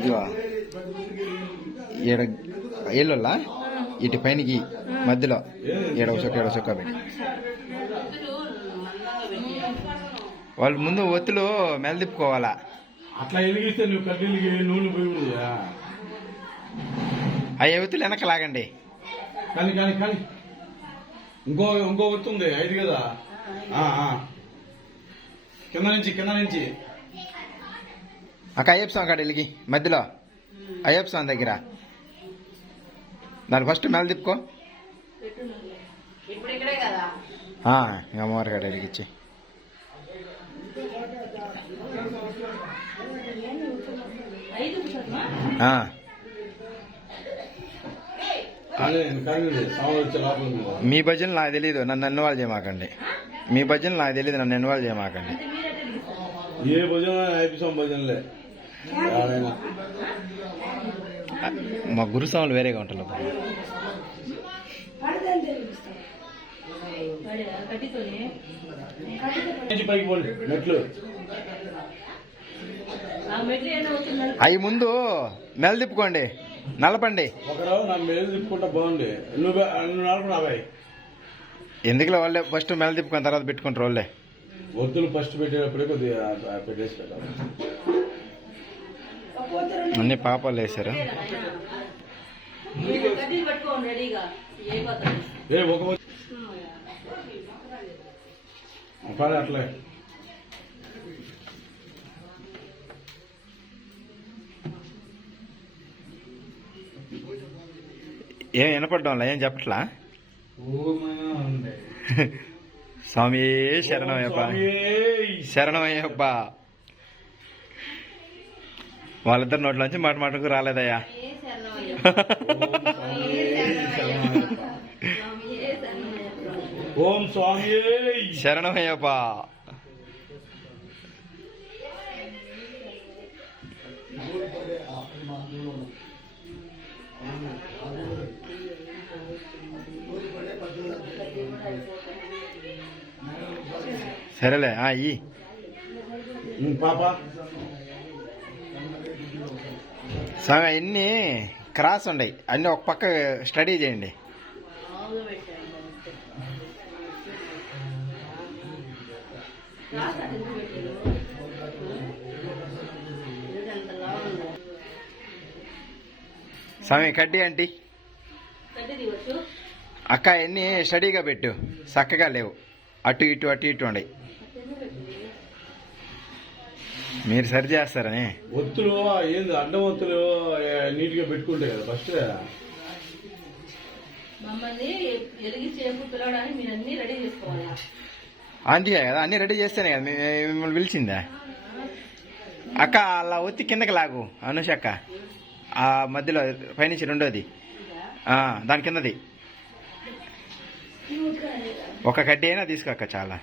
ఇదిగో ఈడ ఏళ్ళోళ్ళ ఇటు పైనకి మధ్యలో ఏడవ చొక్క పెట్టి వాళ్ళు ముందు ఒత్తులు మెలదిప్పుకోవాలా. అట్లా వెలిగిస్తే నువ్వు కడ్డీలకి నూనె పోయి ఆ ఒత్తులు వెనక లాగండి. కానీ కానీ కానీ ఇంకో ఒత్తు ఉంది 5 కదా. కింద నుంచి అక్క అయ్యప్ప స్వామి కాడ వెలిగి మధ్యలో అయ్యప్ప స్వామి దగ్గర దాన్ని ఫస్ట్ మెలదిప్పుకో. అమ్మవారి కాడ వెలిగించి మీ భజనలు నాకు తెలీదు, నన్ను ఇన్వాల్వ్ చేయమాకండి. మీ భజనలు నాకు తెలీదు, నన్ను ఇన్వాల్వ్ చేయమాకండి. ఏ భజన అయిపోయాం భజనలే. మా గురుస్వాములు వేరేగా ఉంటారు. పైకి పోండి మెట్లు. అవి ముందు మెలదిప్పుకోండి, నలపండి. ఒకరావు నా మెలు తిప్పుకుంటా బాగుంది. నువ్వు నలపనాబాయి ఎందుకులే, వాళ్ళే ఫస్ట్ మెలదిప్పుకున్న తర్వాత పెట్టుకుంటారు వాళ్ళే. ఒత్తులు ఫస్ట్ పెట్టేటప్పుడే కొద్దిగా పెట్టేసి పెట్టాలి. అన్ని పాపాలు వేసారు. అట్లే ఏం వినపడ్డం ఏం చెప్పట్లా. స్వామి శరణమయ్యప్ప, శరణమయ్యప్ప. వాళ్ళిద్దరు నోట్లోంచి మాటకు రాలేదయ్యా. ఓం స్వామి శరణమయ్యప్ప. సరేలే ఈ పాప స్వామి అన్ని క్రాస్ ఉన్నాయి, అన్ని ఒక పక్క స్టడీ చేయండి. స్వామి కడ్డీ ఆంటీ అక్క ఎన్ని స్టడీగా పెట్టు, చక్కగా లేవు. అటు ఇటు ఉన్నాయి. మీరు సరి చేస్తారని ఒత్తులు ఏంది అడ్డం ఒత్తులు నీట్గా పెట్టుకుంటే కదా ఫస్ట్. ఆంటీ కదా అన్ని రెడీ చేస్తేనే కదా మిమ్మల్ని పిలిచిందా. అక్క అలా ఒత్తి కిందకి లాగు అనుష అక్క. ఆ మధ్యలో పైనుంచి రెండోది దాని కిందది ఒక కడ్డీ అయినా తీసుకోక్క చాలా.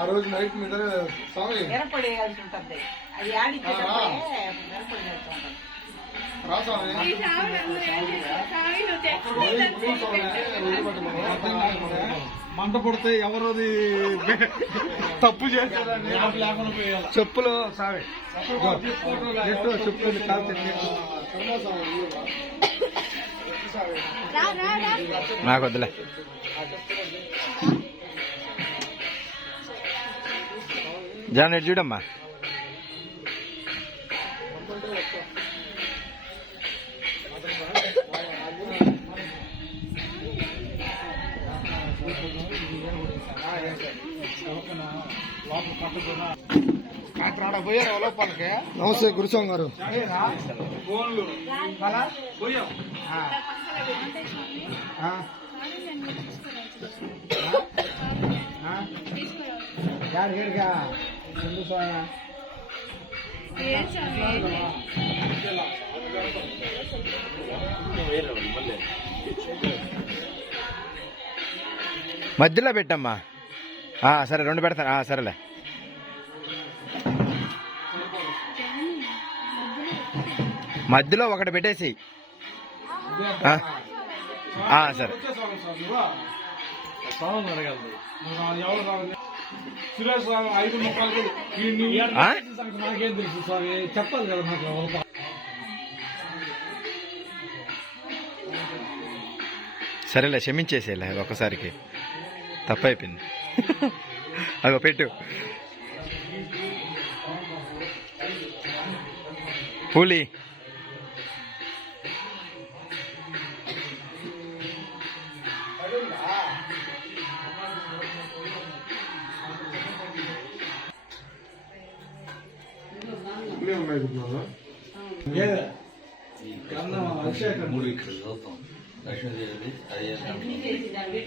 ఆ రోజు నైట్ మీద స్వామి మంట పడితే ఎవరది తప్పు చేస్తారని చెప్పులు సావి చెప్పులు నాకు వద్దులే. జాన్ చూడమ్మా. నమస్తే గురుస్వామి గారు. మధ్యలో పెట్టమ్మా. సరే 2 పెడతాను. సరేలే. మధ్యలో ఒకటి పెట్టేసి సరే. వచ్చేసాను సార్ నువ్వా స్వామి అడగాలి ఎవరు రావాలి సురేష్ రావు 5 ముక్కలు నాకేం తెలుసు స్వామి చెప్పాలి కదా నాకు. సరేలే క్షమించేసేలే ఒక్కసారికి తప్పైపోయింది. అగో పెట్టు పూలి. లక్ష్మీదేవి అదే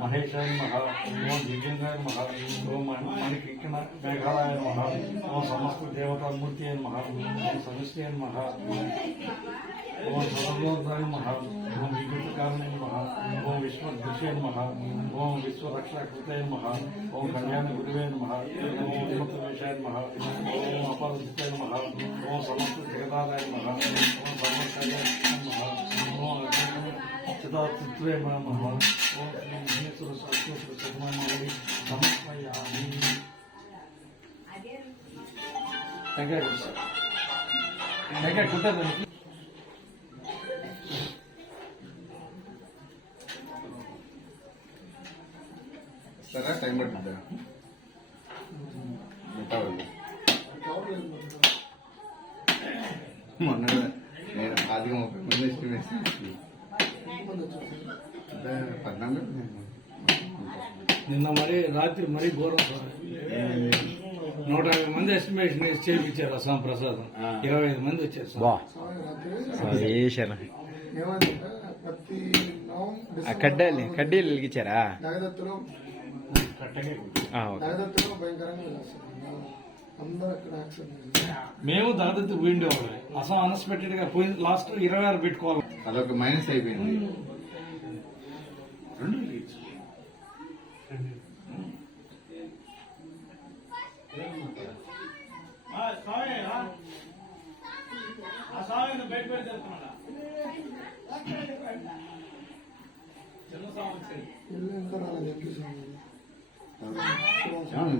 మహేశాయ మహా ఓం దివ్యంగాయ మహా ఓం మణికిక్కిన మేఘాలయ మహా ఓం సమస్త దేవతామూర్తి అయిన మహా ఓం సమిష్టి అయిన మహా ఓం సర్వోదాయ మహా ఓం విద్యుత్కారణయ మహా ఓం విశ్వదృశ్య మహా ఓం విశ్వరక్షాకృతయ మహా ఓం కళ్యాణ గురువే మహా ఓం ఉన్మత్తవేశాయ మహా ఓం అపరజితాయ మహా ఓం సమస్త జగదాదాయ మహా ఓం సర్వకళ్యాణ మహా ఓం చిత్రే మహా ఓం మహేశ్వర శాస్త్ర సగుణమౌళి సమర్పయామి. సరే టైం పట్టిద్దా మొన్న నేను 30 మంది ఎస్టిమేట్ 14 నిన్న మరి రాత్రి మరీ ఘోరం సార్ 150 మంది ఎస్టిమేషన్ వేసి చేయించారు అస్సాం ప్రసాదం 25 మంది వచ్చారు సార్. బా వేసాను ఏమంటే ప్రతి కడ్డీలు వెలిగించారా? నగదత్తులో నగదత్తులో భయంకరంగా చేస్తారు అందరూ అక్కడ యాక్సిడెంట్. మేము దాదాపు పోయిండేవాళ్ళం. అస్సాం అన్ఎక్స్పెక్టెడ్ గా పోయి లాస్ట్ 26 పెట్టుకోవాలి. అదొక మైనస్ అయిపోయింది.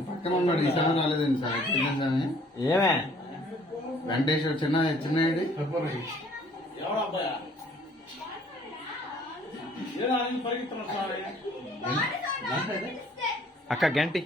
పక్కన ఉన్నాడు ఈసారి రాలేదండి సార్. స్వామి ఏమే వెంకటేశ్వర చిన్నయ్యండి అక్క గంటి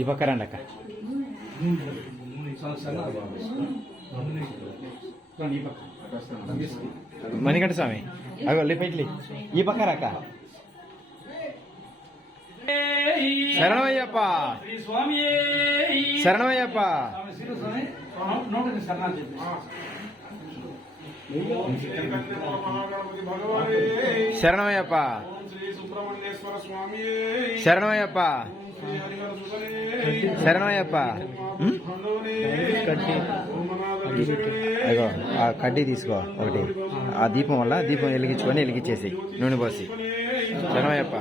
ఈ పక్క రండి అక్క. మణికంఠ స్వామి అగో లేపెట్లి ఈ పక్క రాక. శరణమయ్యప్ప శరణమయ్యప్ప శరణమయ్యప్ప శరణమయ్యప్ప శరణమయ్యప్ప. అగో ఆ కడ్డీ తీసుకో ఒకటి, ఆ దీపం వల్ల దీపం వెలిగించుకొని వెలిగించేసి నూనె పోసి శరణమయ్యప్ప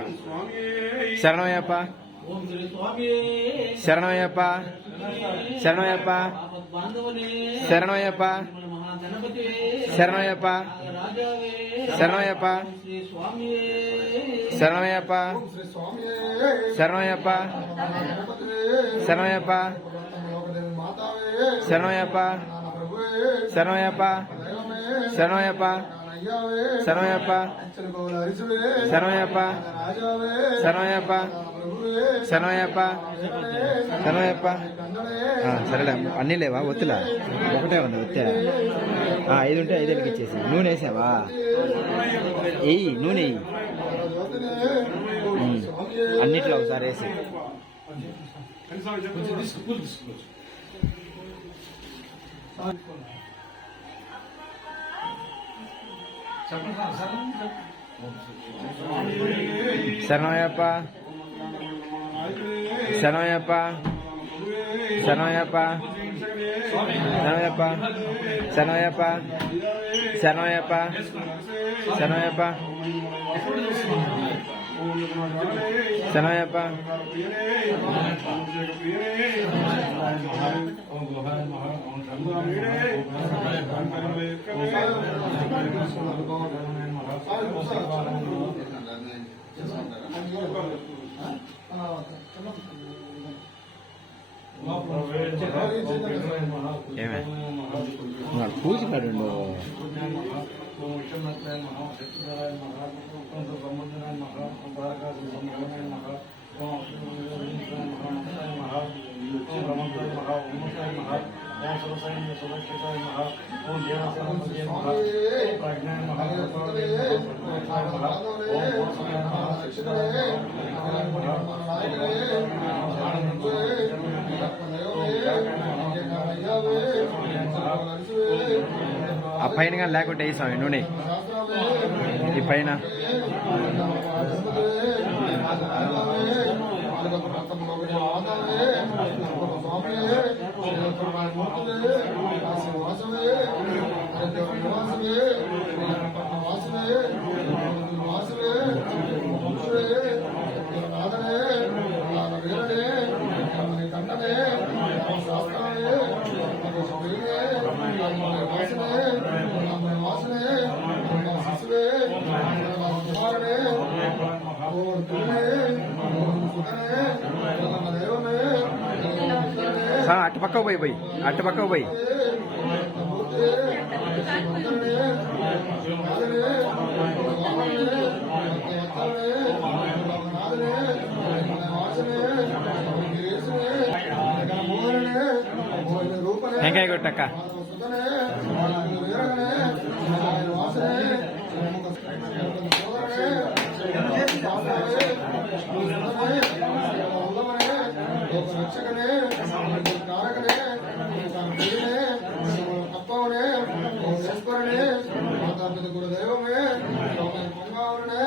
శరణమయ్యప్ప ఓం శ్రీ స్వామి శరణమయ్యప్ప శరణమయ్యప్ప బాంధవనే శరణమయ్యప్ప మహాగణపతి శరణమయ్యప్ప రాజావే శరణమయ్యప్ప శ్రీ స్వామి శరణమయ్యప్ప శ్రీ స్వామి శరణమయ్యప్ప గణపతి శరణమయ్యప్ప లోకదేవి మాతావే శరణమయ్యప్ప నాన్న ప్రభువే శరణమయ్యప్ప దైవమే శరణమయ్యప్ప అయ్యావే శరణమయ్యప్ప అచ్చలగోల హరిసువే శరణమయ్యప్ప రాజావే శరణమయ్యప్ప ప్రభువే శరణమయ్యప్ప శరణమయ్యప్ప కందనే సరేలే అన్నీ లేవా ఒత్తులా ఒకటే ఉంది ఒత్తే 5 ఉంటే 5 ఇచ్చేసి నూనె వేసావా ఎయ్యి నూనె ఎయ్యి అన్నిట్లో ఒకసారి వేసి శరణమయ్యప్ప శరణమయ్యప్ప శరణమయ్యప్ప శరణమయ్యప్ప శరణమయ్యప్ప శరణమయ్యప్ప శరణమయ్యప్ప శరణమయ్యప్ప ఏమే పూజ కాడు ఆ పైన కానీ లేకుంటే వేసాం నూనె ఈ పైన అటు పక్క పోయి అటు పక్క పోయి వెంకాయ కొట్టక్క గురుదైవమే పొంగావనే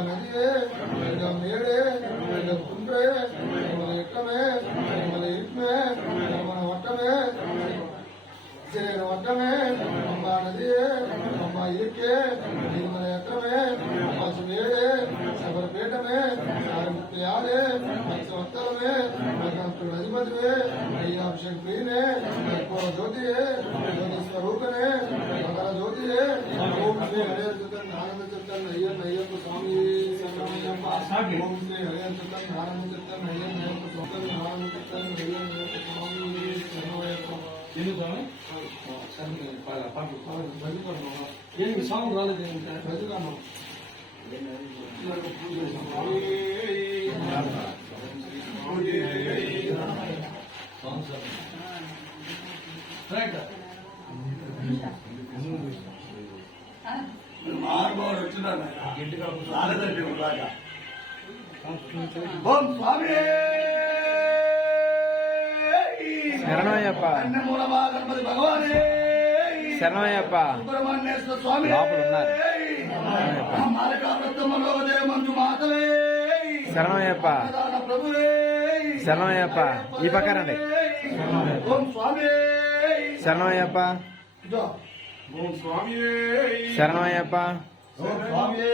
నదియే మేడే కుండ్రే ఎక్కమే ఇట్మే మన వట్టమే వట్టమే అమ్మా నదియే అమ్మా ఈర్కే మన ఎక్కమే మంచి మేడే సబర పీఠమే యాదే వత్తలమే రజిమతివే అయ్యాభిషేక ప్రియనే జ్యోతియే జ్యోతి స్వరూపనే జ్యోతియే ఓం శ్రీ హరే చిత్తన్ ఆనంద చిత్తన్ అయ్యన్ అయ్యప్ప స్వామి శరణమయ్యప్ప ఓం శ్రీ హరే చిత్తన్ ఆనంద చిత్తన్ అయ్యన్ అయ్యప్ప స్వామి ఆనంద చిత్తన్ అయ్యన్ అయ్యప్ప స్వామి శరణమయ్యప్ప ఏంటి సాంగ్ రాలేదు రజుగాను ఓం స్వామి శరణమయ్యప్ప గణపతి భగవానే శరణమయ్యప్ప సుబ్రహ్మణ్యేశ్వర స్వామి లోపల ఉన్నారు మంజు మాతవే శరణమయ్యప్ప ప్రభువే శరణమయ్యప్ప ఈ పక్క రండి ఓం స్వామి శరణమయ్యప్ప ఓం స్వామి శరణమయ్యప్ప స్వామి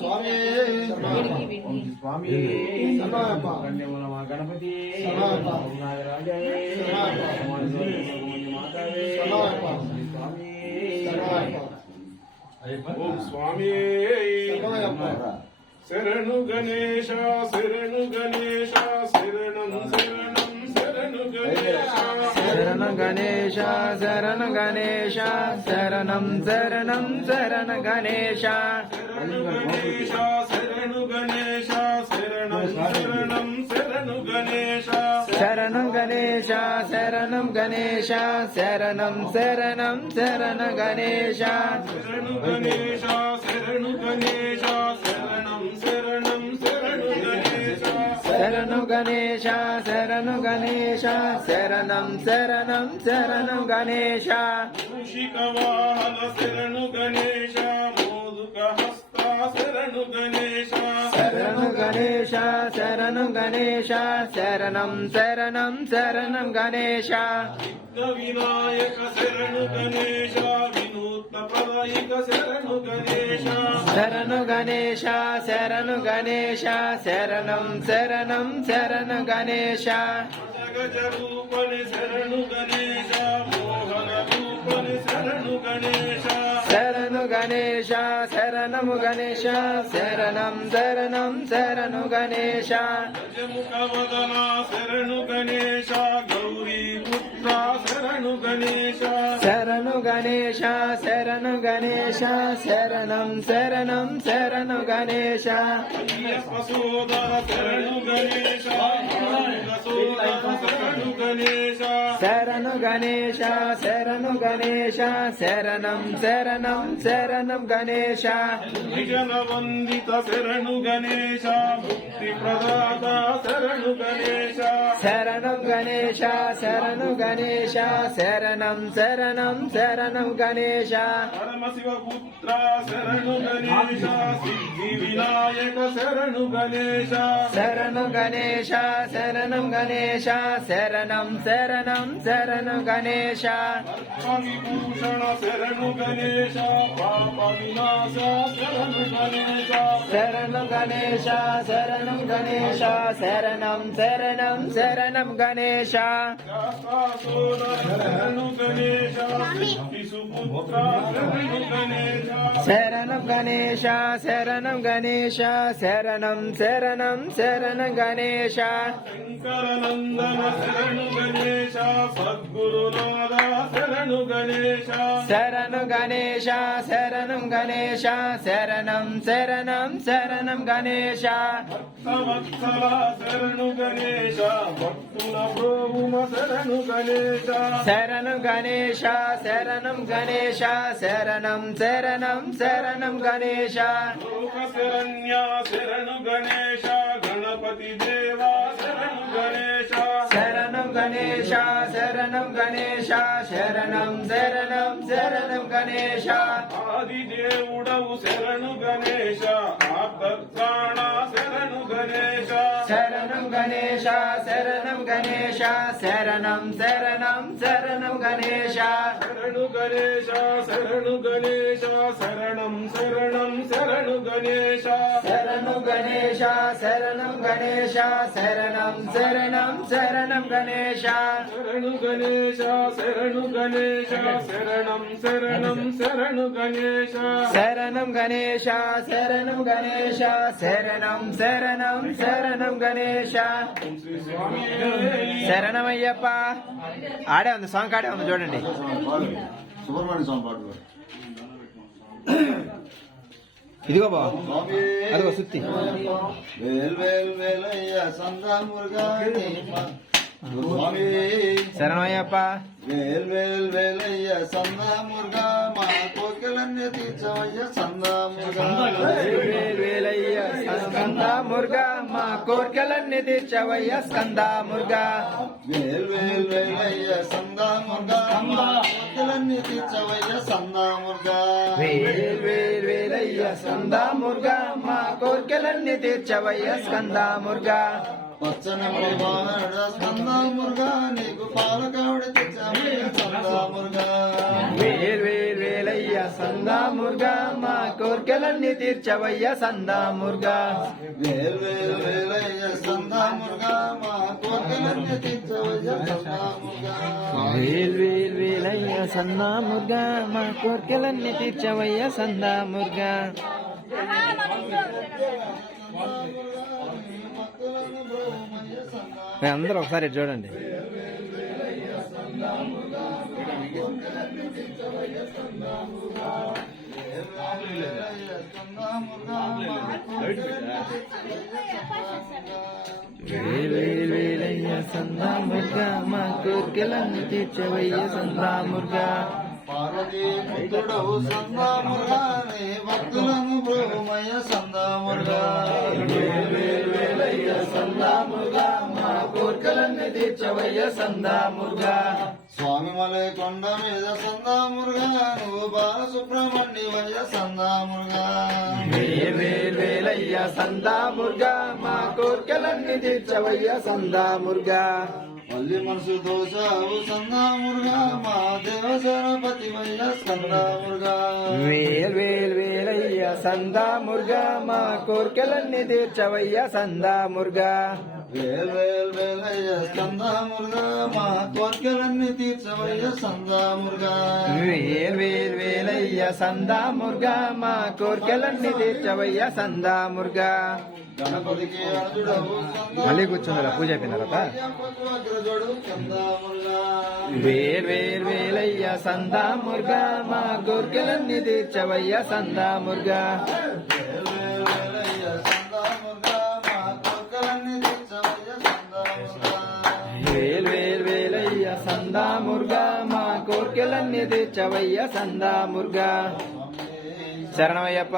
స్వామి స్వామి గణపతి స్వామి శరణు గణేశ శరణు గణేశ శరణం శరణం శరణు గణేశ శరణ గణేశ శరణ గణేశ శరణం శరణం శరణ గణేశ శరణు గణేశ శరణు గణేశ శరణం శరణం శరణు గణేశ శరణం గణేశ శరణం గణేశ శరణం శరణం శరణ గణేశ శరణు గణేశ శరణు గణేశ శరణం శరణం శరణు గణేశ శరణు గణేశ శరణు గణేశ శరణం శరణం శరణం గణేశ మూషిక వాహన శరణు గణేశ మోదుక హస్త శరణు గణేశ శరణు గణేశ శరణు గణేశ శరణం శరణం శరణం గణేశ విఘ్న వినాయక శరణు గణేశ వినూత్న ప్రదాయిక శరణు గణేశ శరణు గణేశ శరణు గణేశ శరణం శరణం శరణ గణేశ జగజ రూపని శరణు గణేశ మోహన రూపని శరణు గణేశ శరణు గణేశ శరణము గణేశ శరణం శరణం శరణు గణేశ గజముఖ వదన శరణు గణేశ గౌరీ పుత్ర శరణు గణేశ శరణు గణేశ శరణు గణేశ శరణం శరణం శరణు గణేశ అయ్యప్ప సోదర శరణు గణేశ సోదర శరణు గణేశ శరణు గణేశ శరణు గణేశ శరణం శరణం శరణం గణేశ నిజన వందిత శరణు గణేశ ముక్తి ప్రదాత శరణు గణేశ శరణం గణేశ శరణు గణేశ శరణం శరణం శరణం గణేశ పరమశివ పుత్ర శరణు గణేశ సిద్ధి వినాయక శరణు గణేశ శరణు గణేశ శరణం గణేశ శరణం శరణం శరణు గణేశ విభూషణ శరణు గణేశ పాప వినాశ శరణు గణేశ శరణు గణేశ శరణం గణేశ శరణం శరణం శరణం గణేశ సోదర శరణు గణేశ సిద్ధి సుపుత్ర శరణు గణేశ శరణం గణేశ శరణం గణేశ శరణం శరణం శరణం గణేశ శంకరనందన శరణు గణేశ సద్గురునాథ శరణు గణేశ శరణు గణేశ శరణం గణేశ శరణం శరణం శరణం గణేశ భక్తవత్సల శరణు గణేశ భక్తుల ప్రోభుమ శరణు గణేశ శరణు గణేశ శరణం గణేశ శరణం శరణం శరణం గణేశ లోక శరణ్య శరణు గణేశ గణపతి దేవా శరణు గణేశ శరణం గణేశ శరణం గణేశ శరణం శరణం శరణం గణేశ ఆదిదేవుడవు శరణు గణేశ ఆర్తత్రాణ శరణు గణేశ శరణం గణేశ శరణం గణేశ శరణం శరణం శరణం గణేశ శరణు గణేశ శరణు గణేశ శరణం శరణం శరణు గణేశ శరణు గణేశ శరణం గణేశ శరణం శరణం శరణం గణేశ శరణు గణేశ శరణు గణేశ శరణం శరణం శరణు గణేశ శరణం గణేశ శరణం గణేశ శరణం శరణం శరణం గణేశ శ్రీ స్వామి శరణమయ్యప్ప ఆడే ఉంది సాంగ్ ఆడే ఉంది చూడండి సుబ్రహ్మణ్య స్వామి పాటలు ఇదిగో బా స్వామి అదిగో సుత్తి వేల్ వేల్ వేలయ్య సందా మురుగా స్వామి శరణమయ్యప్ప వేల్ వేల్ వేలయ్య సందా మురుగా మా కోరికలన్నీ తీర్చవయ్య సందా మురుగా వేలయ్య స్కంద మురుగా మా కోరికలన్నీ తీర్చవయ్య స్కంద మురుగా వేల్ వేల్ వేలయ్య సందా మురుగా మా కోరికలన్నీ తీర్చవయ్య సందా మురుగా వేలయ్య స్కంద మురుగా మా కోరికలన్నీ తీర్చవయ్య స్కంద మురుగా పచ్చని వాహనుడ స్కంద మురుగా నీకు పాలకావిడి తెచ్చామయ్య స్కంద మురుగా వేల్ వేల్ వేలయ్య సందా మురుగా మా కోర్కెలన్నీ తీర్చవయ్య సందా మురుగా వేల్ వేల్ వేలయ్య స్కంద మురుగా మా కోరికలన్నీ తీర్చవయ్య స్కంద మురుగా వేల్ వేల్ వేలయ్య సందా మురుగా మా కోర్కెలన్నీ తీర్చవయ్య సందా మురుగా అందరూ ఒకసారి చూడండి. వేల్ వేల్ వేలయ్య సందా మురుగా మా కోర్కెలన్నీ తీర్చవయ్య సందా మురుగా పార్వతీ పుత్రుడవు సందామురుగా నీ భక్తులను బ్రోమయ్య సందామురుగా వేలయ్య సందా మురుగా మా కోర్కెలన్నీ తీర్చవయ్య సందా మురుగా స్వామి మలై కొండ మీద సందామురుగా నువ్వు బాలసుబ్రహ్మణ్యవయ్య సందామురుగా వేల్ వేల్ వేలయ్య సందా మురుగా మా కోర్కెలన్నీ తీర్చవయ్య సందా మురుగా మల్లి మనసు దోషావు సందామురుగా మా దేవసేనపతి వయ్య సందామురుగా వేల్ వేల్ వేలయ్య సందా మురుగా మా కోర్కెలన్నీ తీర్చవయ్య సందా మురుగా వేల్ వేల్ వేలయ్య సందామురుగా మా కోరికలన్నీ తీర్చవయ్య సందామురుగా వేల్ వేల్ వేలయ్య సందా మురుగా మా కోర్కెలన్నీ తీర్చవయ్య సందా మురుగా గణపతికి అర్జుడవు మళ్ళీ కూర్చున్నారా పూజ అయిపోయిన తర్వాత అగ్రజుడు సందామురుగా వేల్ వేల్ వేలయ్య సందా మురుగా మా కోర్కెలన్నీ తీర్చవయ్య సందా మురుగా వేల్ వేల్ వేలయ్య సందామురుగా మా కోరికలన్నీ తీర్చవయ్య సందామురుగా వేల్ వేల్ వేలయ్య సందా మురుగా మా కోర్కెలన్నీ తీర్చవయ్య సందా మురుగా శరణమయ్యప్ప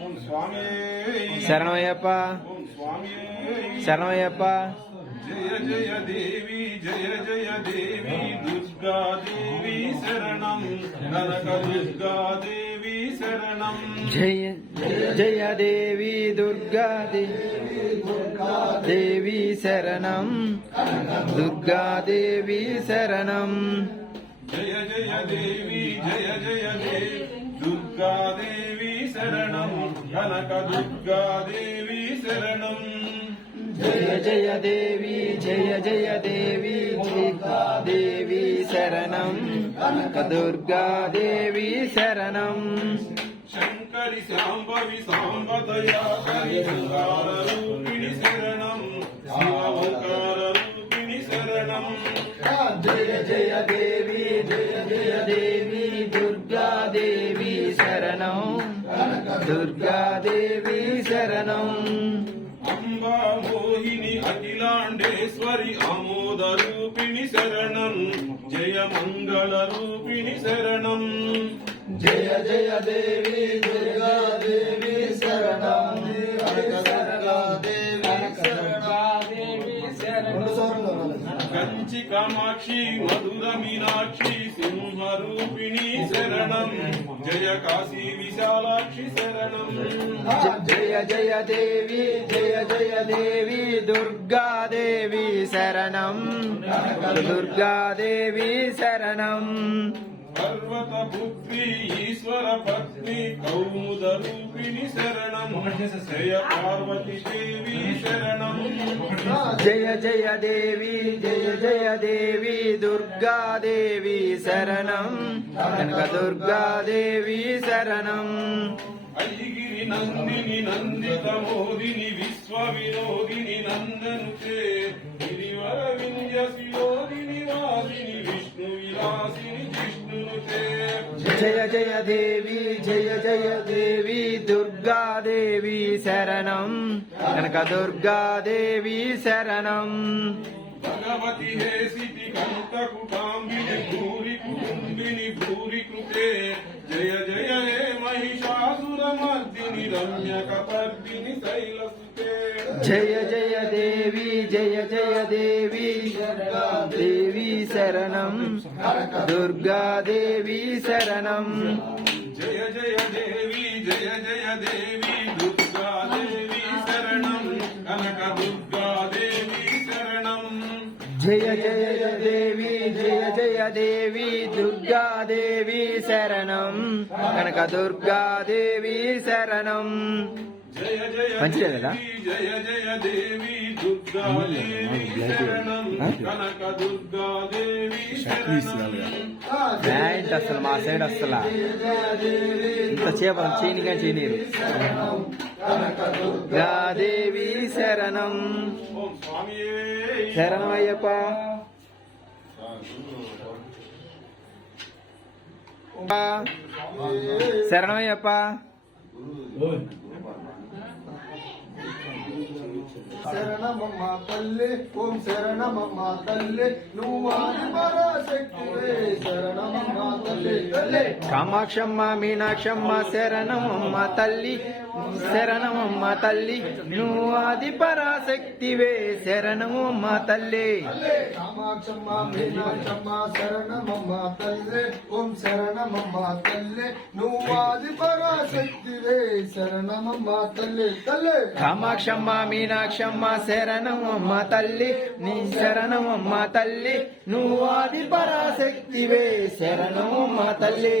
ఓం స్వామి శరణమయ్యప్ప ఓం స్వామి శరణమయ్యప్ప జయ జయ దేవి దుర్గా దేవి శరణం కనక దుర్గా దేవి శరణం జయ జయ దేవి దుర్గా దేవి శరణం దుర్గా దేవి శరణం జయ జయ దేవి దుర్గా దేవి శరణం కనక దుర్గా దేవి శరణం జయ జయ దేవి దేవి శరణం కనక దుర్గా దేవి శరణం శంకరి శాంభవి సాంబదయాకరి శృంగార రూపిణి శరణం శివ ఓంకార రూపిణి శరణం జయ జయ దేవి దుర్గా దేవి శరణం దుర్గా దేవి శరణం అంబా మోహిని అఖిలాండేశ్వరి ఆమోద రూపిణి శరణం జయ మంగళ రూపిణి శరణం జయ జయ దేవి దుర్గా దేవి శరణం దుర్గా దేవి శరణం కంచి కామాక్షి మధుర మీనాక్షి సింహ రూపిణి శరణం జయ కాశీ విశాలాక్షి శరణం జయ జయ దేవి దుర్గా దేవి శరణం దుర్గా దేవి శరణం పర్వత పుత్రి ఈశ్వర పత్ని కౌముద రూపిణి శరణం జయ పార్వతి దేవి శరణం జయ జయ దేవి దుర్గా దేవి శరణం కనక దుర్గా దేవి శరణం ఐగిరి నందిని నందిత మోదిని విశ్వ వినోదిని నందనుతే గిరివర వింధ్య శిరోదిని వాసిని విష్ణు విలాసిని జిష్ణునుతే జయ జయ దేవి దుర్గా దేవి శరణం కనక దుర్గా దేవి శరణం భగవతి హేసితి కంఠ కుటాంబిని భూరి కుటుంబిని భూరి కృతే జయ జయ హే మహిషాసుర మర్దిని రమ్య కపర్దిని శైలసుతే జయ జయ దేవి దేవి శరణం దుర్గా దేవి శరణం జయ జయ దేవి జయ జయ దేవి దుర్గా దేవి శరణం కనక దుర్గా దేవి శరణం జయ జయ దేవి జయ జయ దేవి దుర్గా దేవి శరణం కనక దుర్గా దేవి శరణం జయ జయ మంచిదే కదా? జయ జయ దేవి దుర్గా దేవి శరణం కనక దుర్గా దేవి శరణం ఏంటి అసలు మా సైడ్ అసలు ఇంత చేపలు చీనిగా చీనీరు దేవి శరణం ఓం స్వామియే శరణం అయ్యప్ప శరణం అయ్యప్ప శరణమమ్మ తల్లి ఓం శరణమమ్మ తల్లి నువ్వు ఆది పరాశక్తివే శరణమమ్మ తల్లి తల్లి కామాక్షమ్మ మీనాక్షమ్మ శరణమమ్మ తల్లి శరణమమ్మ తల్లి నువ్వు ఆది పరాశక్తివే శరణమమ్మ తల్లి కామాక్షమ్మ మీనాక్షమ్మ శరణమమ్మ తల్లి ఓం శరణమమ్మ తల్లి నువ్వు ఆది పరాశక్తివే శరణమమ్మ తల్లి తల్లి కామాక్షమ్మ మీనాక్షమ్మ శరణమమ్మ తల్లి నీ శరణమమ్మ తల్లి నువ్వు ఆది పరాశక్తివే శరణమమ్మ తల్లి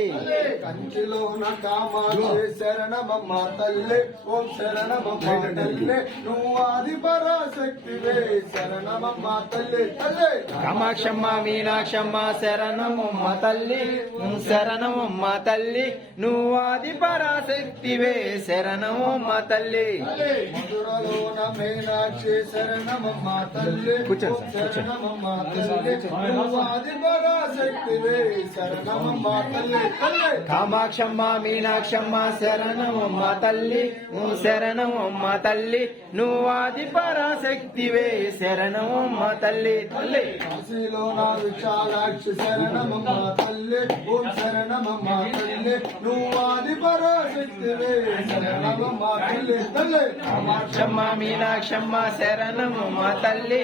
కంచిలోన కామాక్షి శరణమమ్మ తల్లి ఓం శరణమమ్మ తల్లి నువ్వు ఆది పరాశక్తివే శరణమమ్మ తల్లి తల్లి కామాక్షమ్మ మీనాక్షమ్మ శరణమమ్మ తల్లి శరణమమ్మ తల్లి నువ్వు ఆది పరాశక్తివే శరణమమ్మ తల్లి మధురలోన మీనాక్షి శరణమమ్మ తల్లి కూర్చోండి ఓం సార్, శరణమమ్మ తల్లి నువ్వు ఆది పరాశక్తివే శరణమమ్మ తల్లి తల్లి కామాక్షమ్మ మీనాక్షమ్మ శరణమమ్మ తల్లి శరణమమ్మ తల్లి నువ్వు ఆది పరాశక్తివే శరణమమ్మ తల్లి తల్లి కాశీలోన విశాలాక్షి శరణమమ్మ తల్లి ఓం శరణమమ్మ తల్లి నువ్వు ఆది పరాశక్తివే శరణమమ్మ తల్లి తల్లి కామాక్షమ్మ మీనాక్షమ్మ శరణమమ్మ తల్లి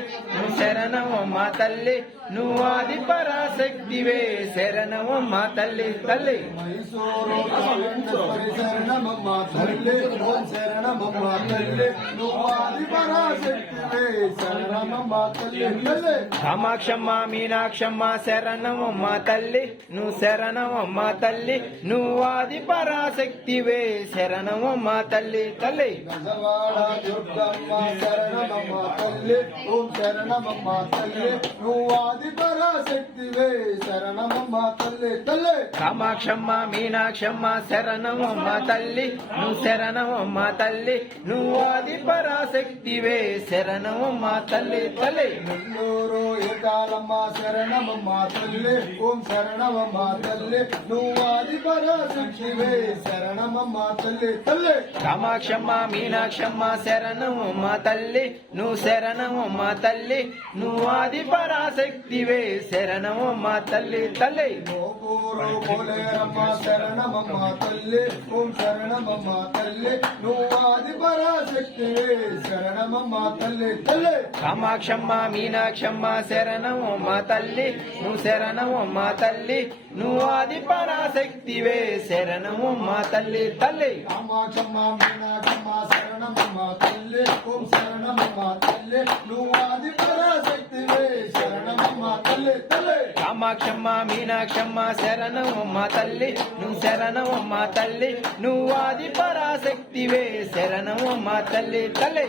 శరణమమ్మ తల్లి నువ్వు ఆది పరాశక్తివే శరణమమ్మ తల్లి తల్లి మైసూరు వెంకటేశ్వరి శరణమమ్మ తల్లి ఓం శరణమమ్మ తల్లి నువ్వు ఆది పరాశక్తివే శరణమమ్మ తల్లి తల్లి కామాక్షమ్మ మీనాక్షమ్మ శరణమమ్మ తల్లి నువ్వు శరణమమ్మ తల్లి నువ్వు ఆది పరాశక్తివే శరణమమ్మ తల్లి తల్లి గజవాడ దుర్గమ్మ శరణమమ్మ తల్లి ఓం శరణమమ్మ తల్లి నువ్వు ఆది పరాశక్తివే శరణమమ్మ తల్లి తల్లి కామాక్షమ్మ మీనాక్షమ్మ శరణమమ్మ తల్లి నువ్వు శరణమమ్మ తల్లి నువ్వు ఆది పరాశక్తివే శరణమమ్మ తల్లి తల్లి నెల్లూరు ఏకాలమ్మ శరణమమ్మ తల్లి ఓం శరణమమ్మ తల్లి నువ్వు ఆది పరాశక్తివే శరణమమ్మ తల్లి తల్లి కామాక్షమ్మ మీనాక్షమ్మ శరణమమ్మ తల్లి నువ్వు శరణమమ్మ తల్లి నువ్వు ఆది పరాశక్తివే శరణమమ్మ తల్లి తల్లి గోపూరు పోలేరమ్మ శరణమమ్మ తల్లి ఓం శరణమమ్మ తల్లి నువ్వు ఆది పరాశక్తివే శరణమమ్మ తల్లి తల్లి కామాక్షమ్మ మీనాక్షమ్మ శరణమమ్మ తల్లి నువ్వు శరణమమ్మ తల్లి నువ్వు ఆది పరాశక్తివే శరణమమ్మ తల్లి తల్లి కామాక్షమ్మ మీనాక్షమ్మ శరణమమ్మ తల్లి ఓం శరణమమ్మ తల్లి నువ్వు ఆది పరాశక్తివే శరణమమ్మ తల్లి తల్లి కామాక్షమ్మ మీనాక్షమ్మ శరణమమ్మ తల్లి నువ్వు శరణమమ్మ తల్లి నువ్వు ఆది పరాశక్తివే శరణమమ్మ తల్లి తల్లి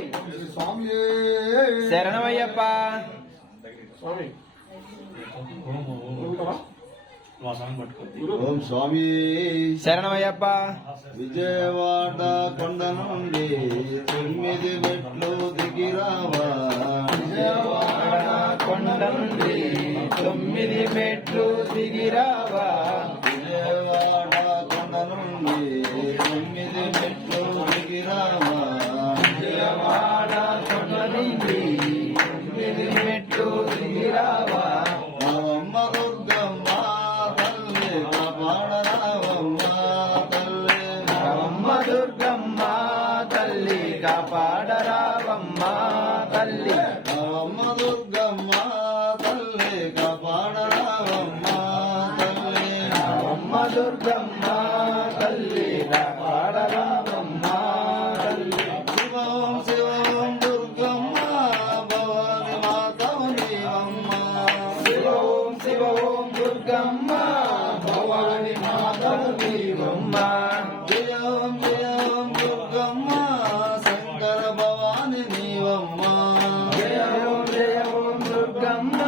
స్వామి శరణమయ్యప్ప ఓం స్వామి శరణమయ్యప్ప విజయవాడ కొండ నుండి 9 మెట్లు దిగిరావా విజయవాడ కొండ నుండి 9 మెట్లు దిగిరావా విజయవాడ కొండ నుండి 9 మెట్లు దిగిరావా విజయవాడ కొండ నుండి 9 మెట్లు దిగిరావా రావమ్మ దుర్గమ్మ తల్లి కాపాడరావమ్మ తల్లి రావమ్మ దుర్గమ్మ తల్లి కాపాడరావమ్మ తల్లి రావమ్మ దుర్గమ్మ తల్లి కాపాడరావమ్మ తల్లి తల్లి కాపాడరావమ్మ తల్లి. శివం శివం దుర్గమ్మ భవాని మాతవు నీవమ్మ. శివం శివం దుర్గమ్మ భవాని మాతవు నీవమ్మ. జయం జయం దుర్గమ్మ శంకర భవాని నీవమ్మ. జయం జయం దుర్గమ్మ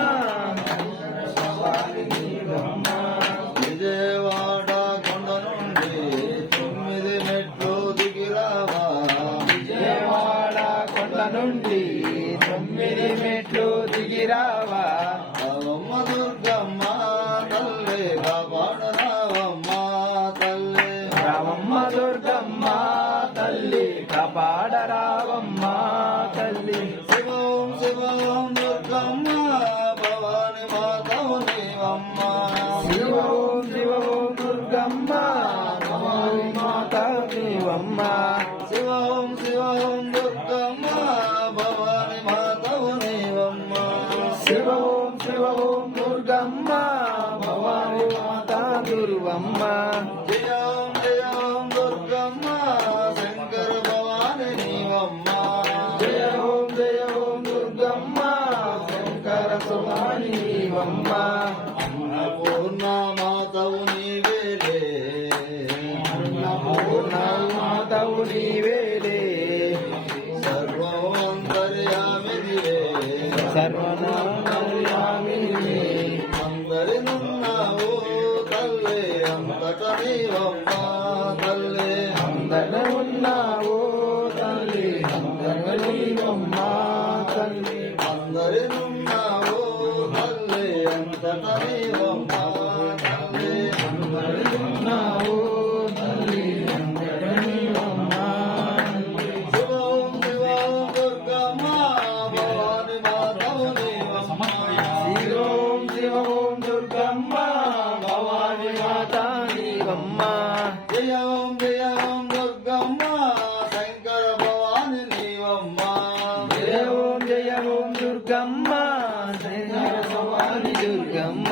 భవాని నీవమ్మ. విజయవాడ కొండ నుండి 9 మెట్లు దిగిరావా. విజయవాడ కొండ నుండి 9 మెట్లు దిగిరావా. రావమ్మ దుర్గమ్మ తల్లి కాపాడరావమ్మ తల్లి. రామమ్మ దుర్గమ్మ తల్లి కాపాడరావమ్మ తల్లి. శివం శివం దుర్గమ్మ భవాని మాతవు నీవమ్మ. శివం శివం దుర్గమ్మ భవాని మాత నీవమ్మ. శివం శివం దుర్గమ్మ భవాని మాతవు నీవమ్మ. శివం శివం దుర్గమ్మ భవాని మాత దుర్వమ్మ. జయం జయం దుర్గమ్మ శంకర భవాని నీవమ్మ. జయం జయం దుర్గమ్మ శంకర సువాని నీవమ్మ. అన్నపూర్ణ మాతవు నీవేలే. పూర్ణమాతవు నీవేలే. సర్వం అంతర్యామిదివే. సర్వనామయామిని అందరినున్నావు తల్లి అంతట నీవమ్మ తల్లి. అందర ఉన్నావు తల్లి అందర నీవమ్మ తల్లి. అందరినున్నావు తల్లి అంతట నీవమ్మ తల్లి. ఉన్నావు తల్లి అందర నీవమ్మ. శివం శివం దుర్గమ్మ భవాని మాతవు నీవమ్మ. శివం శివం దుర్గమ్మ భవాని మాత నీవమ్మ. జయం జయం దుర్గమ్మ శంకర భవాని నీవమ్మ. జయం జయం దుర్గమ్మ శంకర భవాని దుర్గమ్మ.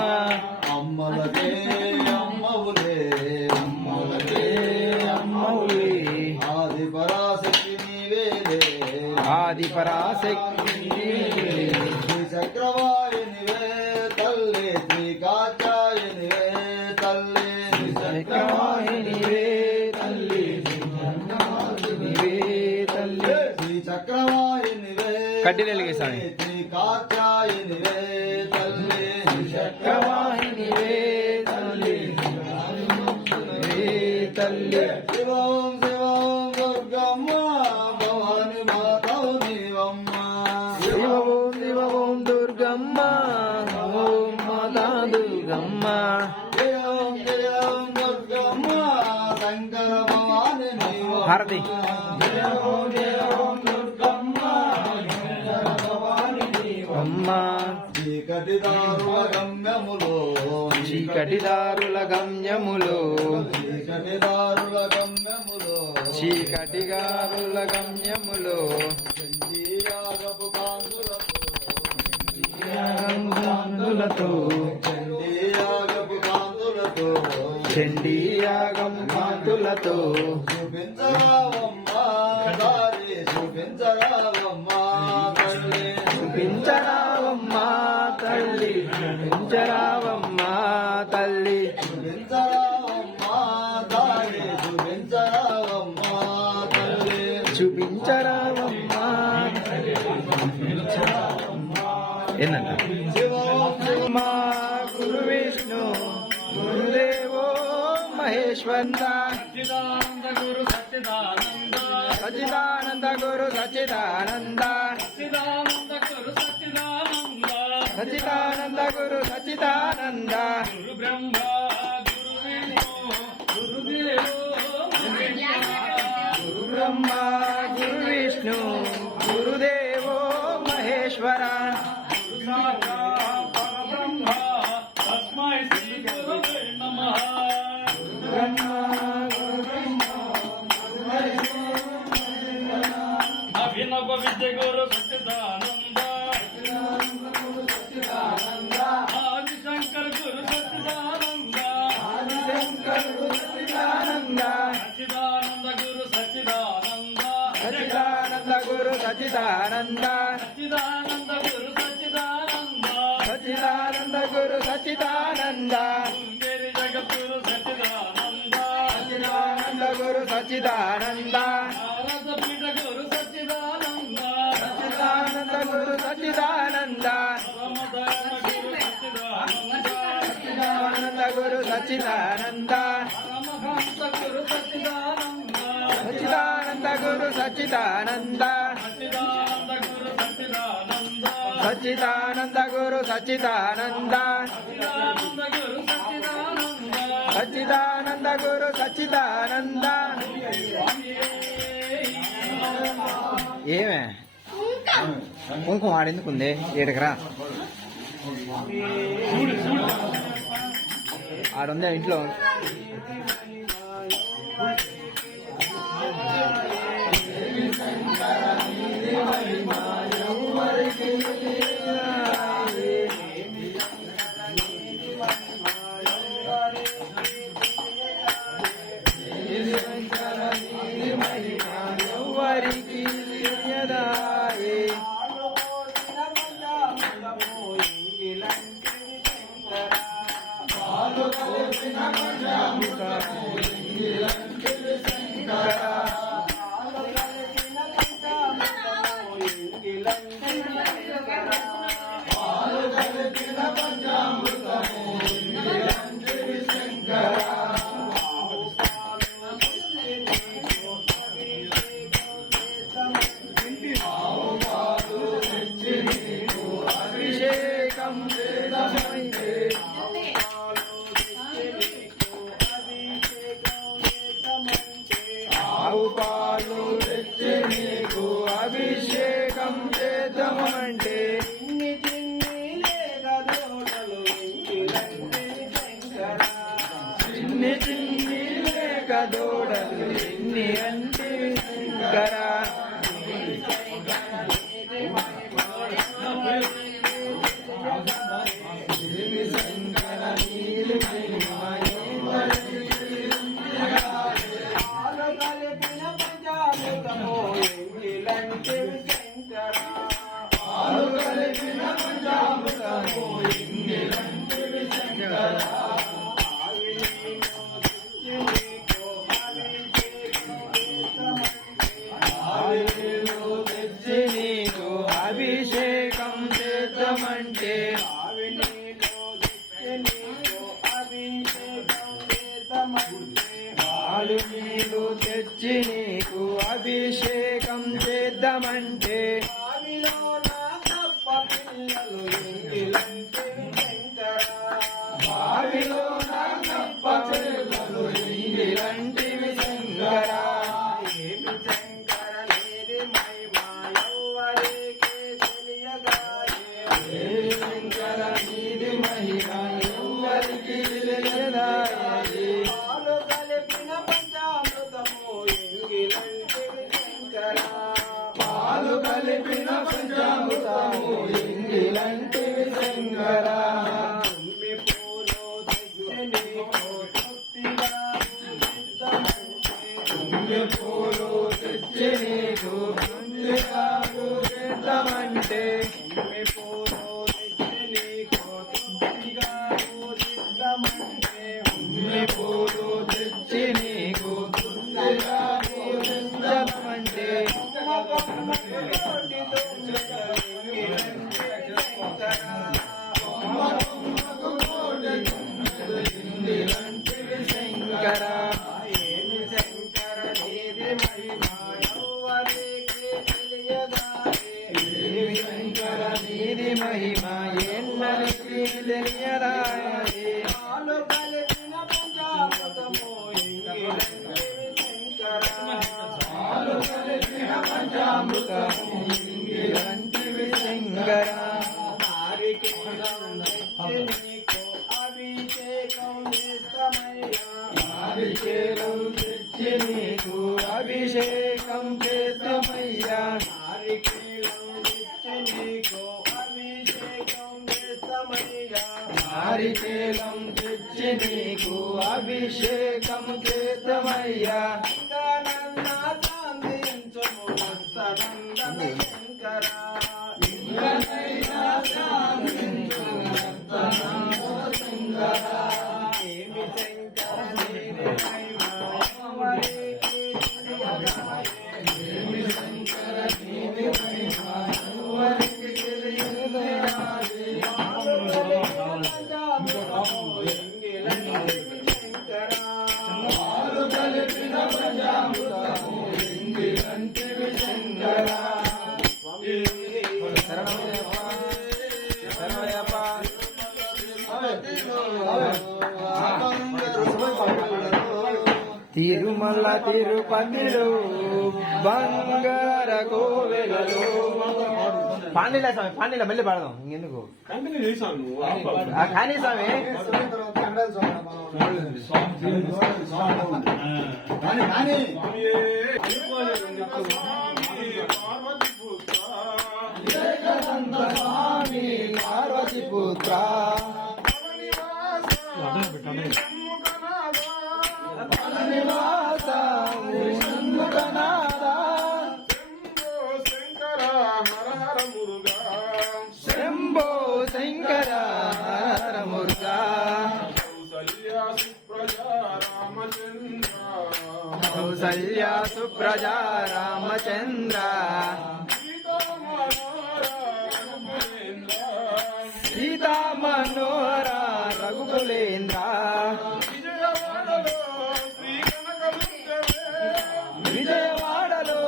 అమ్మలకే అమ్మవులే. అమ్మలకే అమ్మవులే. ఆది పరాశక్తి నీవేలే. ఆది పరాశక్తి నీవే. శ్రీ చక్రవాయునివే తల్లి. శ్రీ కాచాయునివే తల్లి. చక్రవాహినివే తల్లి నీవే తల్లి. శ్రీ చక్రవాయునివే కడ్డీలు వెలిగిస్తాను. శ్రీ కాచాయునివే తల్లి. చక్రవాహినివే తల్లి నీవే తల్లి. శివం శివం దుర్గమ్మ భవాని మాతవు నీవమ్మ. శివం శివం దుర్గమ్మ ఓం మాతా దుర్గమ్మ. జయం జయం దుర్గమ్మ శంకర భవాని నీవమ్మ. హారతి. అమ్మ చీకటిదారుల గమ్యములో. చీకటిదారుల గమ్యములో. చీకటిదారుల గమ్యములో. చీకటిదారుల గమ్యములో. చండీయాగపు కాంతులతో. కాంతులతో చండీయాగపు కాంతులతో. చండీయాగం కాంతులతో చూపించరావమ్మ దారి చూపించరావమ్మ తల్లి. చూపించరావమ్మ తల్లి చూపించరావమ్మ తల్లి. చూపించరావమ్మ దారి చూపించరావమ్మ తల్లి. చూపించరావమ్మ ఏంటంట. శివం మా గురు విష్ణు గురుదేవో మహేశ్వర. సచ్చిదానంద గురు సచ్చిదానంద. సచిదానంద గురు సచిదానంద. సచ్చిదానంద గురు సచ్చిదానంద. సచిదానంద గురు సచిదానంద. గురు బ్రహ్మ గురు విష్ణు గురుదేవో గురు బ్రహ్మ గురు విష్ణు గురుదేవో మహేశ్వర. పరబ్రహ్మ తస్మై శ్రీ గురవే నమః. బ్రహ్మ గురు బ్రహ్మ అభినవ విద్య గురు సచ్చిదానంద. ఆదిశంకర్ గురు సచ్చిదానంద. ఆదిశంకర్ గురు సచిదానంద. సచ్చిదానంద సచ్చిదానంద గురు సచ్చిదానంద సచ్చిదానంద గురు సచ్చిదానంద శృంగేరి జగద్గురు సచ్చిదానంద సచ్చిదానంద గురు సచ్చిదానంద భారతపీఠ గురు సచ్చిదానంద సచ్చిదానంద గురు సచ్చిదానంద పరమదయాళ గురు సచ్చిదానంద సచ్చిదానంద గురు సచ్చిదానంద పరమహంస గురు సచ్చిదానంద సచ్చిదానంద గురు సచ్చిదానంద సచ్చిదానంద గురు సచ్చిదానంద గురు సచ్చిదానంద సచ్చిదానంద ఏమే కుంకుమ ఆడెందుకుంది ఏడకరా ఆడుందా ఇంట్లో ఎవరికి తెలియదాయే అభిషేకం చేద్దామంటే ఆవు పాలు తెచ్చి నీకు అభిషేకం చేద్దామంటే చిన్ని చిన్ని లేక దూడలు ఇన్ని అంటే శంకరా తెచ్చి నీకు అభిషేకం చేద్దామంటే పాలు నీళ్ళు తెచ్చి నీకు అభిషేకం చేద్దామంటే బావిలో నా కప్ప పిల్లలు ఇంగిలంటివి శంకరా శంకర నీది మహిమ ఎవరికి తెలియదాయే పాలు కలిపిన పంచామృతము ఇంగిలంటివి శంకరా పూలు తెచ్చి నీకు పుంజికాకు చేద్దామంటే పూలు తెచ్చి నీకు పుంజికాకు చేద్దామంటే శంకరా శంకర నీది మహిమ ఎన్నరికి తెలియదాయే పంచామృతము ఇంగిలంటివి శంకరా నారికేలం తెచ్చి నీకు అభిషేకం చేద్దామయ్యా నారికేలం తెచ్చి నీకు అభిషేకం చేద్దామయ్యా తిరుమల తిరుపతిలో బంగార కోవెలలో. పాండిల స్వామి, పాండిల మళ్ళీ పాడదాం ఇంకెందుకు. కంటిన్యూ చేశాను నువ్వు ఆపాలి. కానీ స్వామి కానీ స్వామియే పార్వతి పుత్ర స్వామి పార్వతి పుత్ర నివాస షణ్ముఖనాథ శంకర హర హర మురుగా శంభో శంకర హర మురుగా కౌసల్య సుప్రజా రామచంద్ర కౌసల్య సుప్రజా రామచంద్ర సీతా మనోహర రఘుకులేంద్ర విజయవాడలో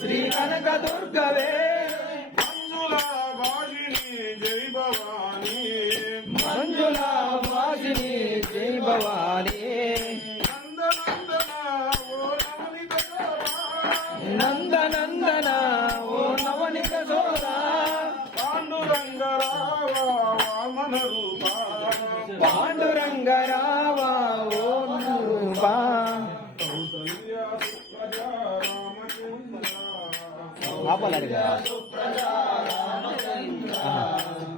శ్రీ కనక దుర్గవే జై భవానీ మంజుల వాసిని జై భవానీ నందనందన ఓ నవనిత సోదా వామన రూప పాండురంగరావా ఓ రూపా.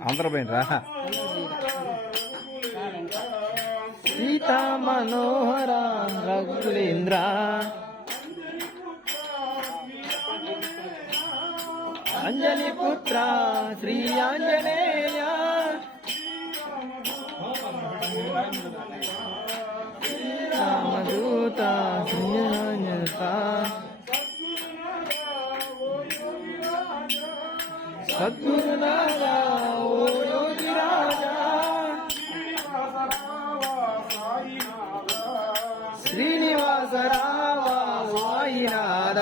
అందరూ పోయినరా. సీతా మనోహర రఘులేంద్ర అంజలి పుత్ర శ్రీ ఆంజనేయ రామదూత శ్రీ ఆంజనేయ సద్గురునాథ ఓ యోగి రాజా శ్రీనివాస రావ సాయినాథ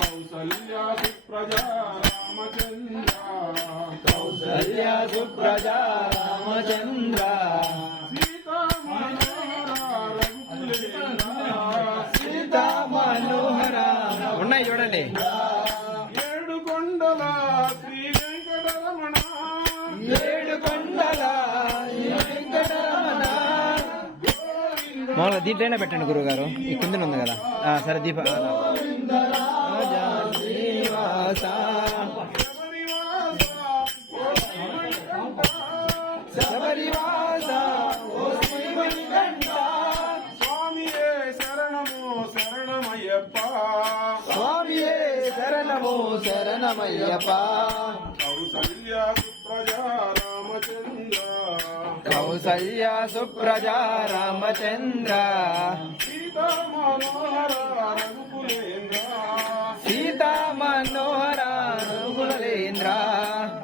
కౌసల్య సుప్రజా రామచంద్ర కౌసల్య సుప్రజా రామచంద్ర సీతా మనోహర ఉన్నాయి చూడండి. ఏడు కొండల శ్రీ వెంకటరమణ ఏడు కొండల వెంకటరమణ. మామూలుగా దీంట్లోనే పెట్టండి గురువుగారు, ఈ కింద ఉంది కదా. సరే దీప రాజా శ్రీనివాస శబరివాస ఓ శ్రీమణికంఠ స్వామియే శరణము శరణమయ్యప్ప స్వామియే శరణము శరణమయ్యప్ప కౌసల్య సుప్రజా రామచంద్ర కౌసల్య సుప్రజా రామచంద్ర సీతా మనోహర రఘుకులేంద్ర సీతా మనోహర రఘుకులేంద్ర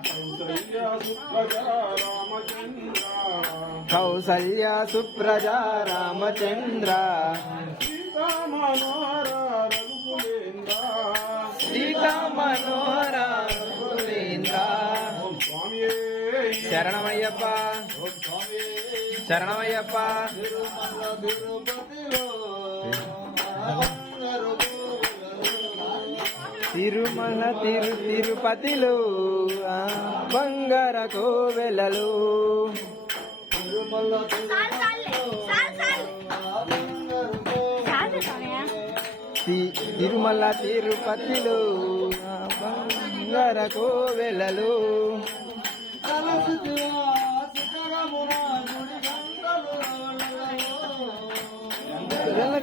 కౌసల్య సుప్రజా రామచంద్ర కౌసల్య సుప్రజా రామచంద్ర సీతా మనోహర రఘుకులేంద్ర సీతా మనోహర రఘుకులేంద్ర. స్వామియే శరణమయ్యప్ప శరణమయ్యప్ప. తిరుమల తిరుపతిలో బంగార కోవెలలో తిరుమల తిరుపతిలో బంగార కోవెలలో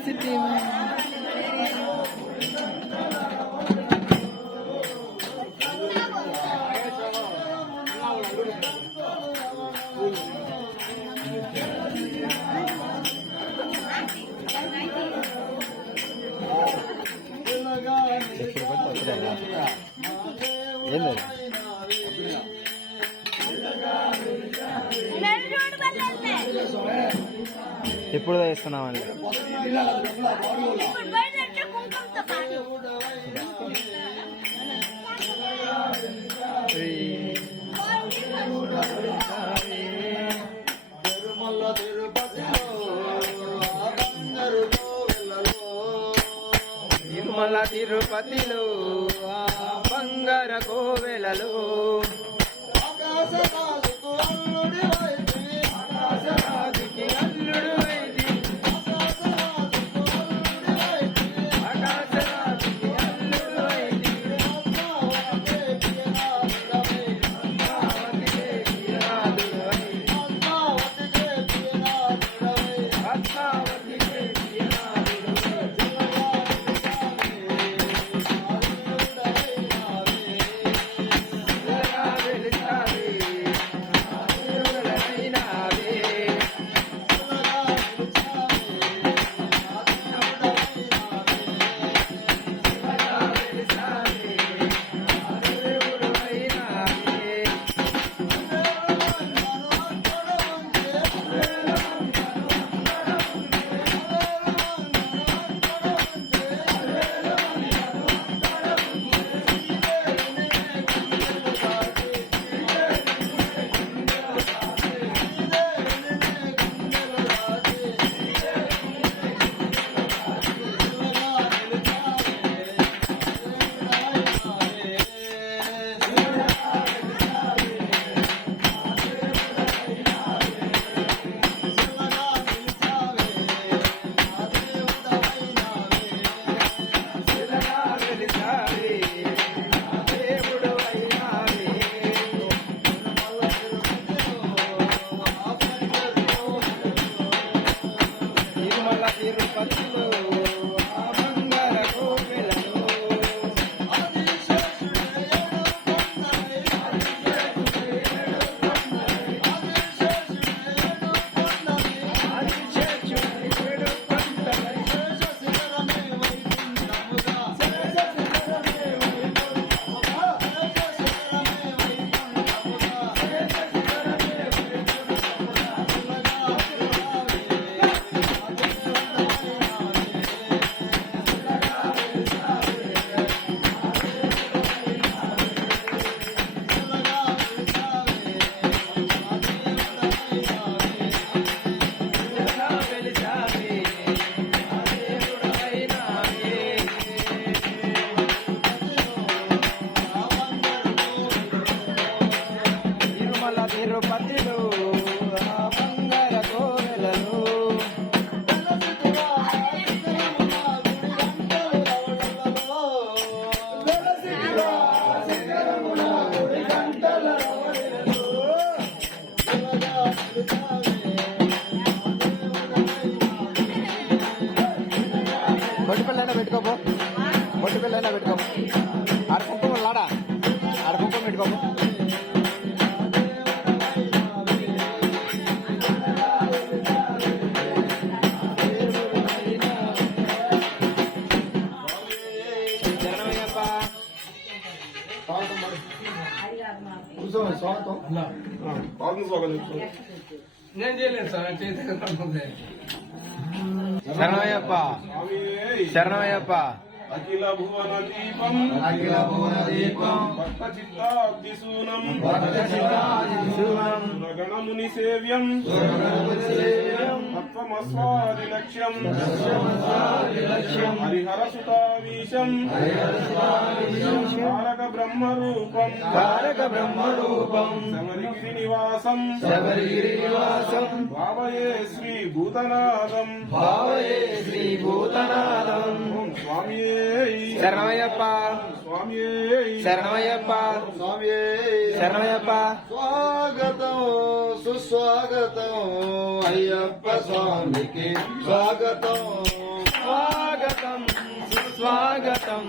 సిటీ ఏంది ఎప్పుడు ఇస్తున్నామండి. తిరుమల తిరుపతిలో బంగారు కోవెలలో తిరుమల తిరుపతిలో ఆ బంగార కోవెలలో ఆకాశరాజుకు అల్లుడి వైద్వి ఆకాశరాజుకి అల్లుడు వైది ఆకాశరాజుకి అల్లుడు వైది పద్మావతికే తిరుమల తిరుపతిలో ఆ బంగార కోవెలలో తిరుమల తిరుపతిలో ఆ బంగార కోవెలలో బొట్టు పిల్లైనా పెట్టుకోపో బొట్టు పిల్లైనా పెట్టుకోపో ఆడ కుంకుమ లాడా ఆడ కుంకుమ పెట్టుకోపో శరణమయ్యప్ప కూర్చోండి స్వాగతం నేను చేయలేదు సార్ చేస్తే శరణమయ్యప్ప శరణమయ్యప్ప అఖిల భువన దీపం అఖిల భువన దీపం భక్త చిత్తాబ్దిశూనం శివం గణముని సేవ్యం తత్వమస్వాది లక్ష్యం హరిహర సుతావీశం తారక బ్రహ్మరూపం తారక బ్రహ్మరూపం శబరిగిరి నివాసం శబరిగిరి నివాసం భావయే శ్రీ భూతనాథం భావయే శ్రీ భూతనాథం ఓం స్వామియే శరణమయ్యప్ప స్వామియే శరణమయ్యప్ప స్వామియే శరణమయ్యప్ప స్వాగతం సుస్వాగతం అయ్యప్ప స్వామికి స్వాగతం స్వాగతం సుస్వాగతం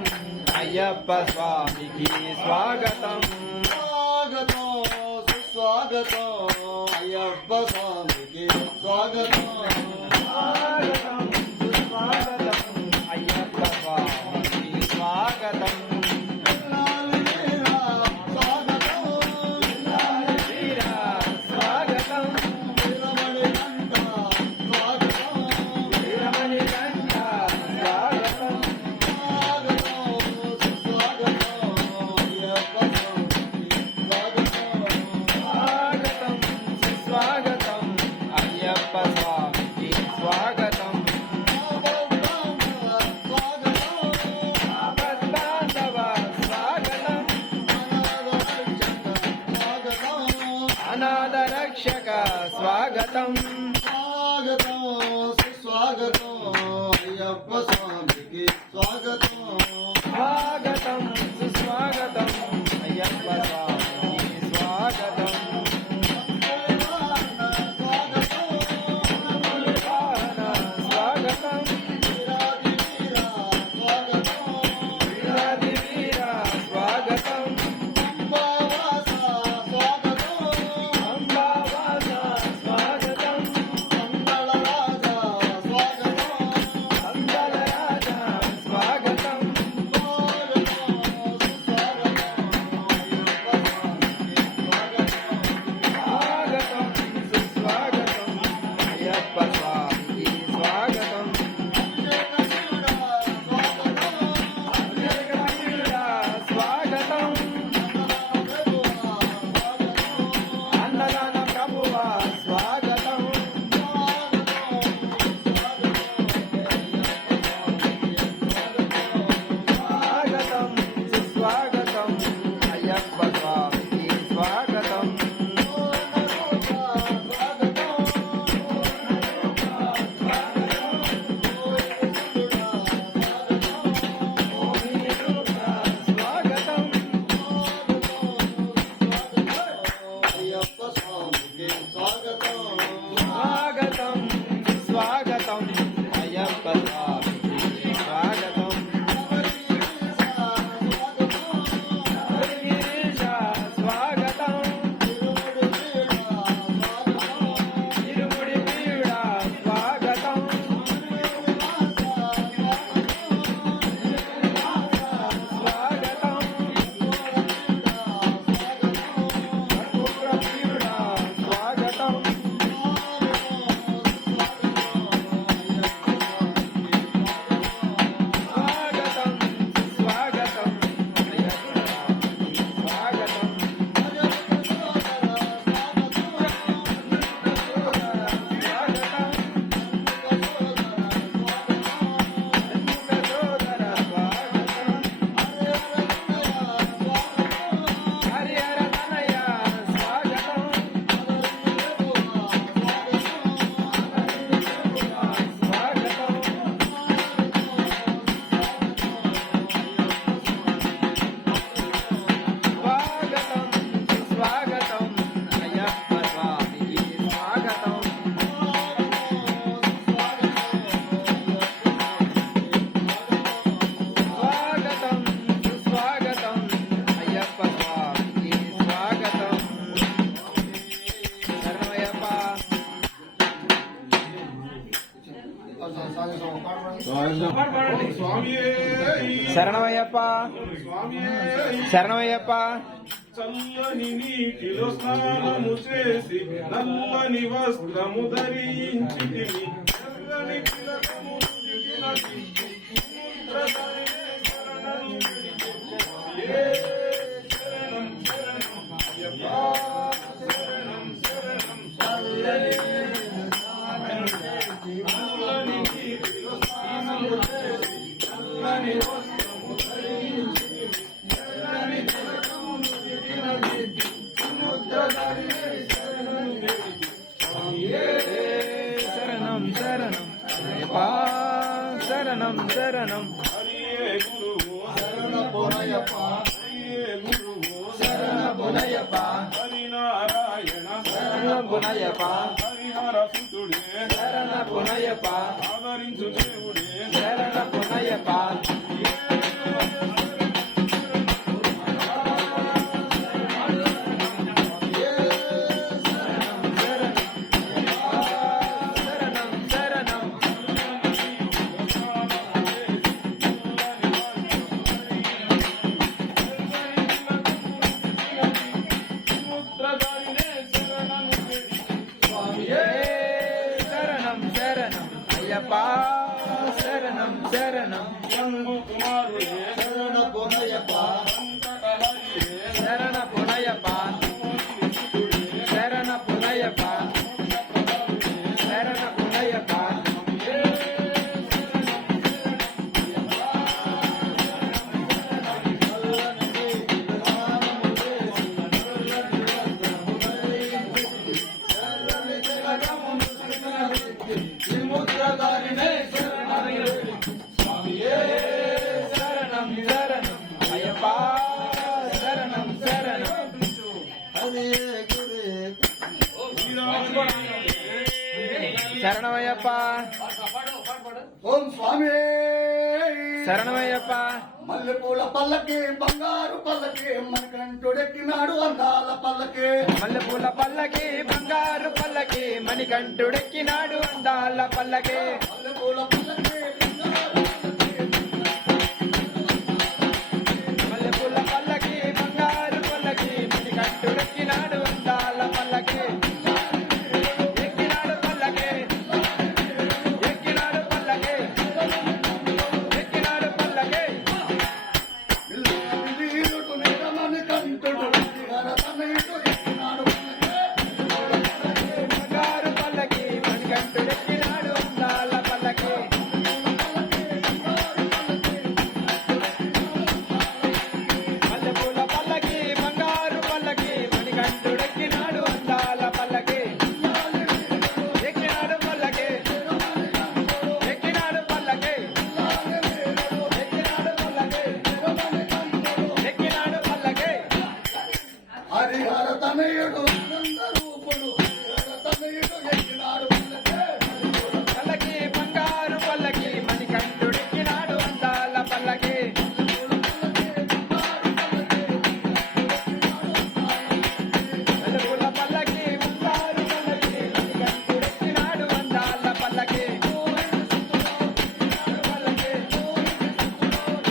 అయ్యప్ప స్వామికి స్వాగతం స్వాగతం సుస్వాగతం అయ్యప్ప స్వామికి స్వాగతం స్వాగతం సుస్వాగతం అయ్యప్ప స్వామికి స్వాగతం స్వాగతం వీరా స్వాగతం వీరమణికంఠ స్వాగతం వీరమణి కంఠ స్వాగతం స్వాగతం సుస్వాగతం అయ్యప్ప స్వామికి స్వాగతం స్వాగతం సుస్వాగతం అయ్యప్ప స్వామికి స్వామికి స్వాగతం స్వాగతం సుస్వాగతం అయ్యప్ప స్వామికి స్వాగతం స్వాగతం వీరాది వీర స్వాగతం అంబావాస స్వాగతం అందలరాజ స్వాగతం స్వాగతం సుస్వాగతం అయ్యప్ప స్వామికి స్వాగతం స్వాగతం అన్నదాన ప్రభువ స్వాగతం స్వాగతం సుస్వాగతం అయ్యప్ప స్వామికి స్వాగతం స్వాగతం అయ్యప్ప స్వామికి స్వాగతం స్వాగతం స్వాగతం అయ్యప్ప స్వామికి స్వాగతం గిరీశ స్వాగతం ఇరుముడి పీడ స్వాగతం స్వాగతం కర్పూర పీడ స్వాగతం స్వాగతం స్వాగతం అయ్యప్ప స్వామికి స్వాగతం సోదర స్వాగతం హరిహర తనయ స్వాగతం స్వాగతం స్వాగతం సుస్వాగతం అయ్యప్ప స్వామికి స్వాగతం స్వాగతం సుస్వాగతం అయ్యప్ప స్వామికి స్వాగతం శరణమయ్యప్ప స్వామియే శరణమయ్యప్ప స్వామియే శరణమయ్యప్ప చల్లని నీటిలో స్నానము చేసి నల్లని వస్త్రము ధరించి ఎర్రని తిలకము దిగినది సముద్రతలినే శరణం ఏ శరణం శరణం అయ్యప్ప శరణం శరణం నల్లని నీటిలో స్నానము చేసి నల్లని వస్త్రము ధరించి ఎర్రని తిలకము శరణం శరణం అయ్యప్ప శరణం శరణం హరియే గురువు శరణపోనయ్యప్ప హరియే గురువు శరణపునయ్యప్ప హరినారాయణ శరణపునయ్యప్ప హరిహర సుతుడే శరణపునయ్యప్ప ఆదరించు దేవుడే శరణపునయ్యప్ప శరణం శరణం సముద్రధారినే శరణము ఏ శరణం శరణం అయ్యప్ప శరణం శరణం శంభు కుమారుడే శరణపోనయ్యప్ప సంకటహరియే శరణపునయ్యప్ప శరణపునయ్యప్ప శరణపునయ్యప్ప విముద్రధారిణే శరణం శరణమయ్యప్ప ఓం స్వామి శరణమయ్యప్ప మల్లెపూల పల్లకి బంగారు పల్లకి మణికంఠుడెక్కినాడు అందాల పల్లకి మల్లెపూల పల్లకి బంగారు పల్లకి మణికంఠుడెక్కినాడు అందాల పల్లకి మల్లెపూల పల్లకి మల్లెపూల పల్లకి బంగారు పల్లకి మణికంఠుడెక్కినాడు అందాల పల్లకి ఎక్కినాడు పల్లకి ఎక్కినాడు పల్లకి ఎక్కినాడు పల్లకి వీరుడు మణికంఠుడు తనయుడు ఎక్కినాడు బంగారు పల్లకి మణికంఠుడెక్కినాడు అందాల పల్లకి మల్లెపూల పల్లకి బంగారు పల్లకి మణికంఠుడెక్కినాడు అందాల పల్లకి ఎక్కినాడు పల్లకి ఎక్కినాడు పల్లకి ఎక్కినాడు పల్లకి ఎక్కినాడు పల్లకి హరిహర తనయుడు ఆనంద రూపుడు హరిహర తనయుడు ఎక్కినాడు పల్లకి బంగారు పల్లకి మణికంఠుడెక్కినాడు అందాల పల్లకి మల్లెపూల పల్లకి బంగారు పల్లకి మణికంఠుడెక్కినాడు అందాల పల్లకి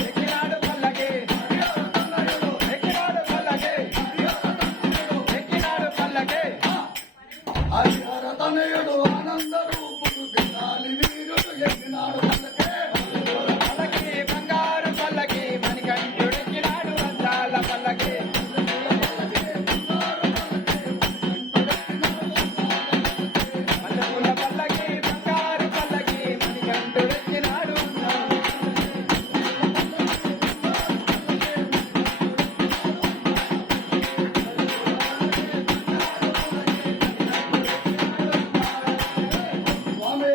ఎక్కినాడు పల్లకి ఎక్కినాడు పల్లకి ఎక్కినాడు పల్లకి హరిహర తనయుడు ఆనంద రూపుడు తెనాలి వీరుడు ఎక్కినాడు పల్లకి బంగారు పల్లకి మణికంఠుడెక్కినాడు అందాల పల్లకి మల్లెపూల పల్లకి బంగారు పల్లకి మణికంఠుడెక్కినాడు స్వామి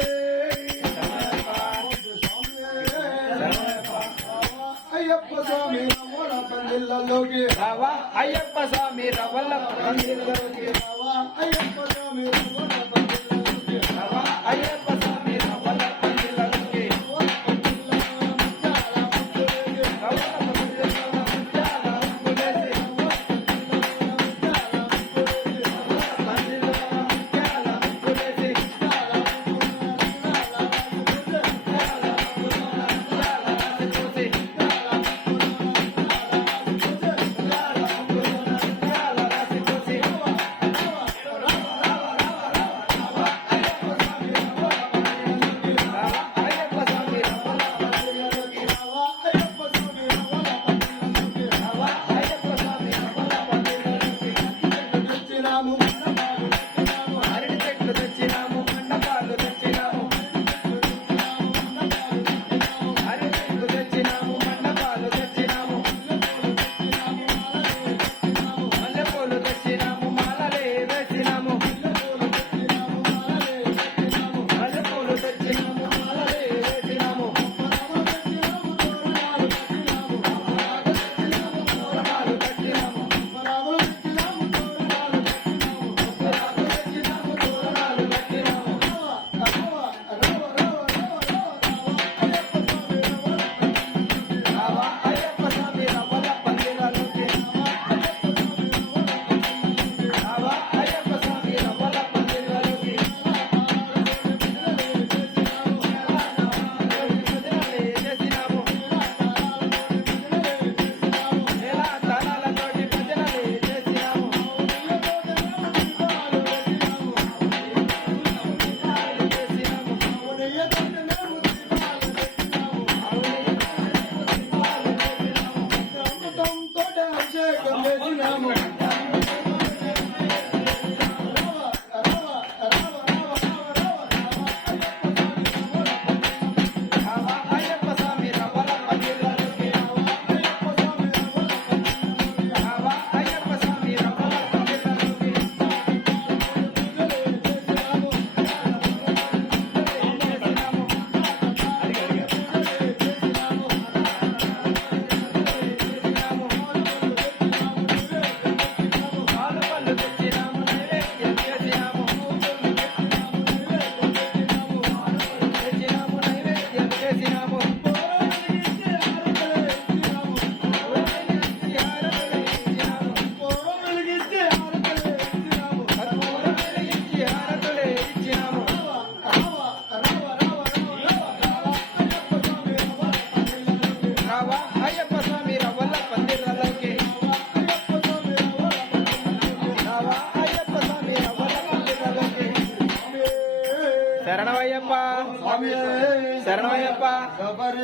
అయ్యప్ప స్వామి రమణ పందిళ్ళలోకి రావా అయ్యప్ప స్వామి రవల్ల పందిళ్ళలోకి రావా అయ్యప్ప స్వామి రమణ పందిళ్ళలోకి రావా అయ్యప్ప స్వామి రవల్ల పందిళ్ళలోకి రవల్ల పందిళ్ళలో ముత్యాల ముగ్గులేసి పందిళ్ళలో ముత్యాల ముగ్గులేసి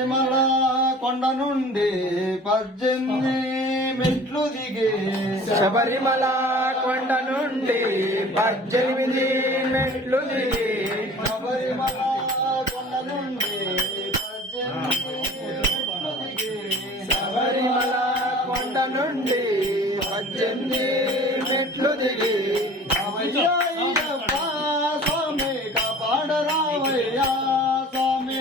శబరిమల కొండ నుండి 18 మెట్లు దిగి శబరిమల కొండ నుండి 18 మెట్లు దిగి శబరిమల కొండ నుండి 18 మెట్లు దిగి శబరిమల కొండ నుండి 18 మెట్లు దిగి అయ్యప్ప స్వామి కాపాడరావయ్యా స్వామి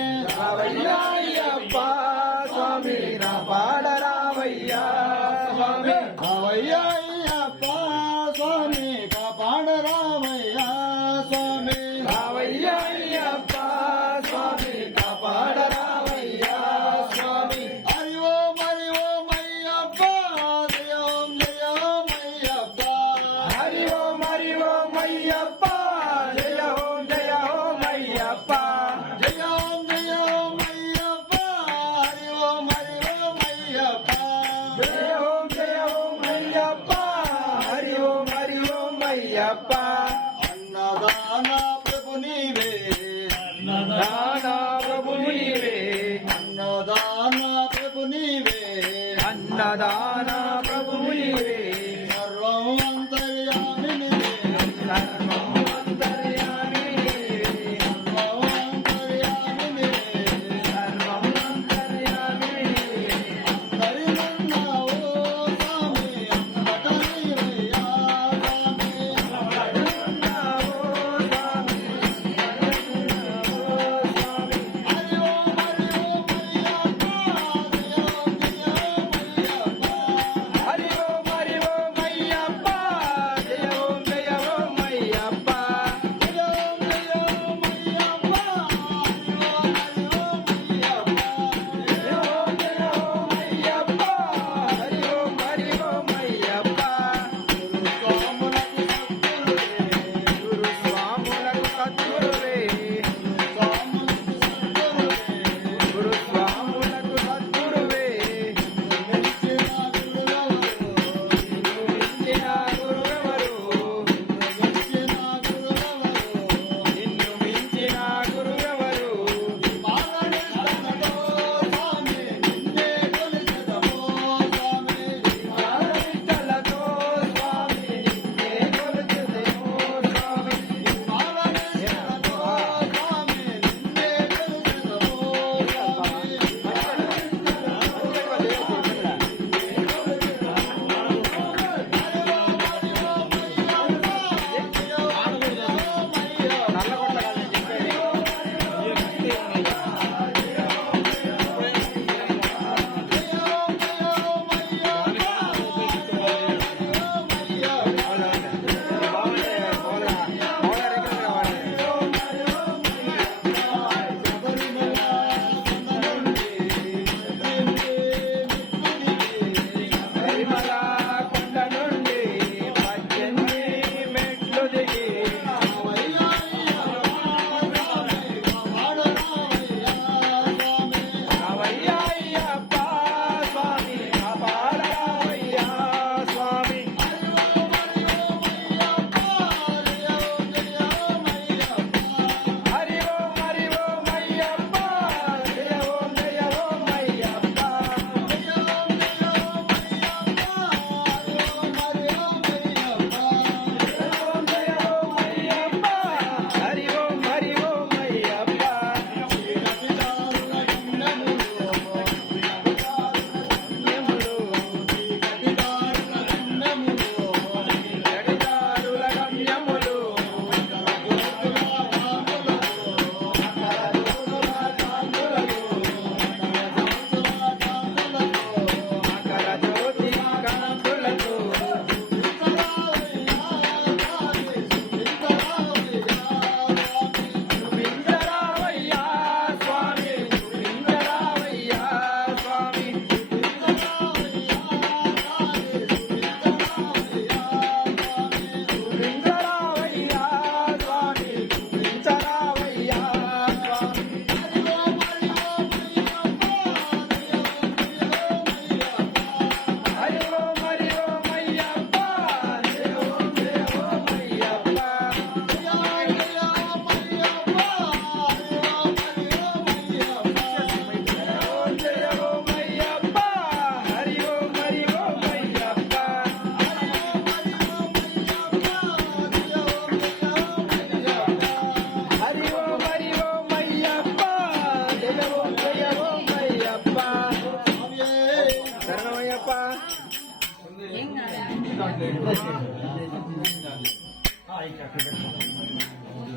అయ్యప్ప స్వామి కాపాడరావయ్యా స్వామి అయ్యప్ప స్వామి కాపాడరావయ్యా స్వామి అయ్యప్ప స్వామి కాపాడరావయ్యా స్వామి హరి ఓం అయ్యప్ప జయ ఓం అయ్యప్ప హరి ఓం అయ్యప్ప జయ ఓం అయ్యప్ప జయ ఓం అయ్యప్ప హరి ఓం అయ్యప్ప జయ ఓం అయ్యప్ప హరి ఓం అయ్యప్ప అన్నదాన ప్రభు నీవే నానా ప్రభు నీవే అన్నదాన ప్రభు నీవే అన్నదాన ప్రభు నీవే సర్వం అంతర్యామి నీవే సర్వం అంతర్యామి నీవే సర్వం అంతర్యామి నీవే సర్వం అంతర్యామి నీవే అందరినన్నావు స్వామి అంతటా నీవయ్యా స్వామి హరి ఓం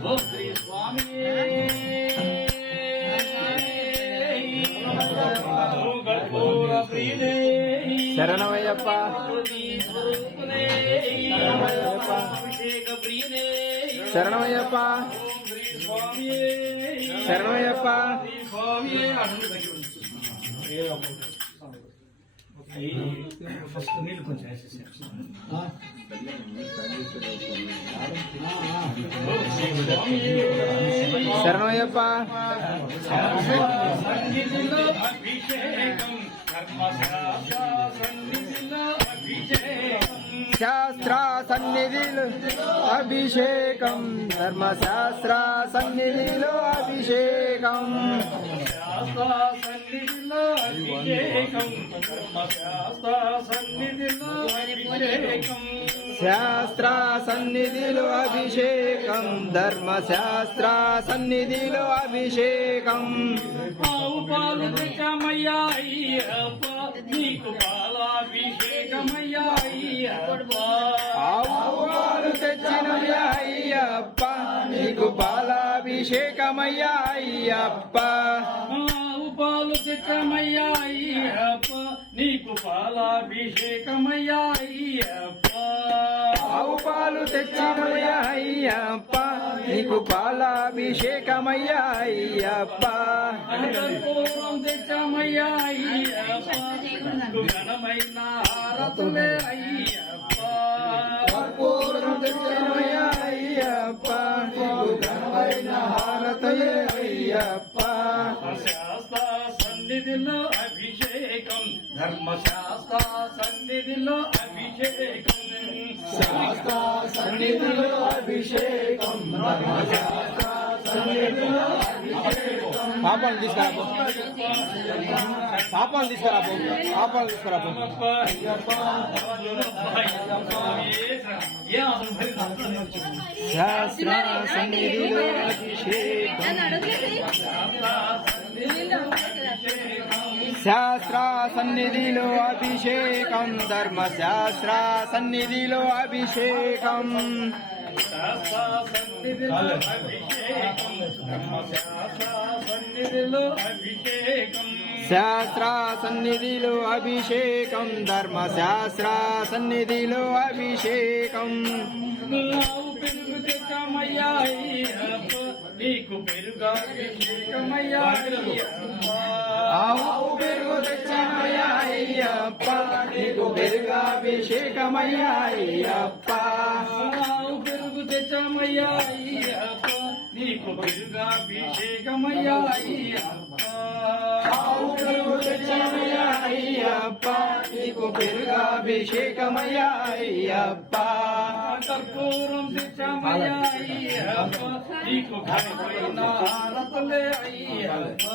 ఓ శ్రీ స్వామి శరణమయ్యప్ప శరణమయ్యప్ప శరణమయ్యప్ప ఫస్ట్ నీళ్ళు కొంచెం వేసేసాను. శరణమయ్యప్ప సన్నిధిలో అభిషేకం శాస్త్ర సన్నిధిలో అభిషేకం ధర్మశాస్త్ర సన్నిధిలో అభిషేకం సన్నిధిలో అభిషేకం సన్నిధిలో అభిషేకం శాస్త్ర సన్నిధిలో అభిషేకం ధర్మశాస్త్ర సన్నిధిలో అభిషేకం ఆవు పాలు తెచ్చామయ్యా అయ్యప్ప నీకు పాలాభిషేకమయ్యా అయ్యప్ప ఆవు పాలు తెచ్చినయ్యా అయ్యప్ప నీకు పాలాభిషేకమయ్యా అయ్యప్ప ఆవు పాలు తెచ్చామయ్యా అయ్యప్ప నీకు పాలాభిషేకమయ్యా అయ్యప్ప ఆవు పాలు తెచ్చినయ్యా అయ్యప్ప నీకు పాలాభిషేకమయ్యా అయ్యప్ప కర్పూరం తెచ్చామయ్యా అయ్యప్ప ఘనమైన హారతులే అయ్యప్ప కర్పూరం తెచ్చినయ్యా అయ్యప్ప నీకు ఘనమైన హారతులే అయ్యప్ప శాస్త్ర సన్నిధిలో అభిషేకం ధర్మశాస్త్ర సన్నిధిలో అభిషేకం శాస్త్ర సన్నిధిలో అభిషేకం ధర్మశాస్త్ర సన్నిధిలో అభిషేకం పాపాలు తీసుకురాబో పాపాలు తీసుకురాబో పాపాలు తీసుకురాబో శాస్త్ర సన్నిధిలో అభిషేకం శాస్త్ర సన్నిధిలో అభిషేకం ధర్మశాస్త్ర సన్నిధిలో అభిషేకం శాస్త్ర సన్నిధిలో అభిషేకం ధర్మశాస్త్ర సన్నిధిలో అభిషేకం శాస్త్ర సన్నిధిలో అభిషేకం ధర్మశాస్త్ర సన్నిధిలో అభిషేకం ఆవు పెరుగు తెచ్చామయ్యా అయ్యప్ప నీకు పెరుగాభిషేకమయ్యా అయ్యప్ప ఆవు పెరుగు తెచ్చినయ్యా అయ్యప్ప నీకు పెరుగాభిషేకమయ్యా అయ్యప్ప ఆవు పెరుగు తెచ్చామయ్యా అయ్యప్ప నీకు పెరుగాభిషేకమయ్యా అయ్యప్ప ఆవు పెరుగు తెచ్చినయ్యా అయ్యప్ప నీకు పెరుగాభిషేకమయ్యా అయ్యప్ప కర్పూరం తెచ్చామయ్యా అయ్యప్ప నీకు ఘనమైన హారతులే అయ్యప్ప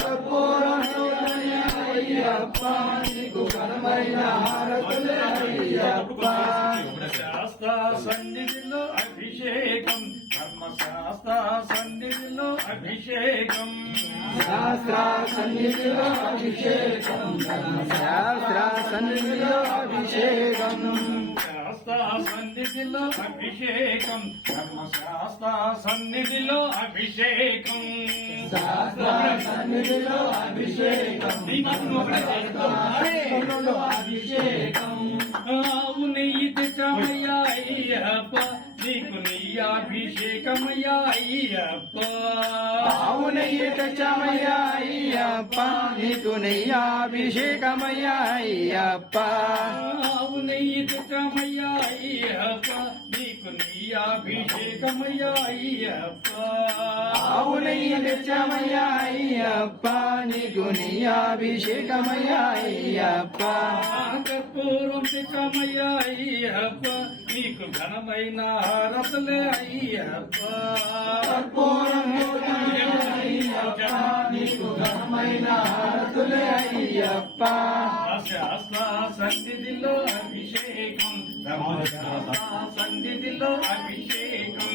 కర్పూరం తెచ్చినయ్యా అయ్యప్ప నీకు ఘనమైన హారతులే అయ్యప్ప శాస్త్ర సన్నిధిలో అభిషేకం ధర్మశాస్త్ర సన్నిధిలో అభిషేకం శాస్త్ర సన్నిధిలో అభిషేకం ధర్మశాస్త్ర సన్నిధిలో అభిషేకం శాస్త్ర సన్నిధిలో అభిషేకం ధర్మశాస్త్ర సన్నిధిలో అభిషేకం శాస్త్ర సన్నిధిలో అభిషేకం అభిషేకం ఆవు నెయ్యి తెచ్చామయ్యా అయ్యప్ప నీకు నెయ్యాభిషేకమయ్యా అయ్యప్ప ఆవు నెయ్యి తెచ్చామయ్యా అయ్యప్ప నీకు నెయ్యాభిషేకమయ్యా అయ్యప్ప ఆవు నెయ్యి తెచ్చామయ్యా అయ్యప్ప నీకు నెయ్యాభిషేకమయ్యా అయ్యప్ప ఆవు నెయ్యి తెచ్చామయ్యా అయ్యప్ప నీకు నెయ్యాభిషేకమయ్యా అయ్యప్ప కర్పూరం తెచ్చామయ్యా అయ్యప్ప నీకు ఘనమైన హారతులే అయ్యప్ప కర్పూరం అయ్యప్ప నీకు ఘనమైన హారతులే అయ్యప్ప శాస్త్ర సన్నిధిలో అభిషేకం ధర్మశాస్త్ర సన్నిధిలో అభిషేకం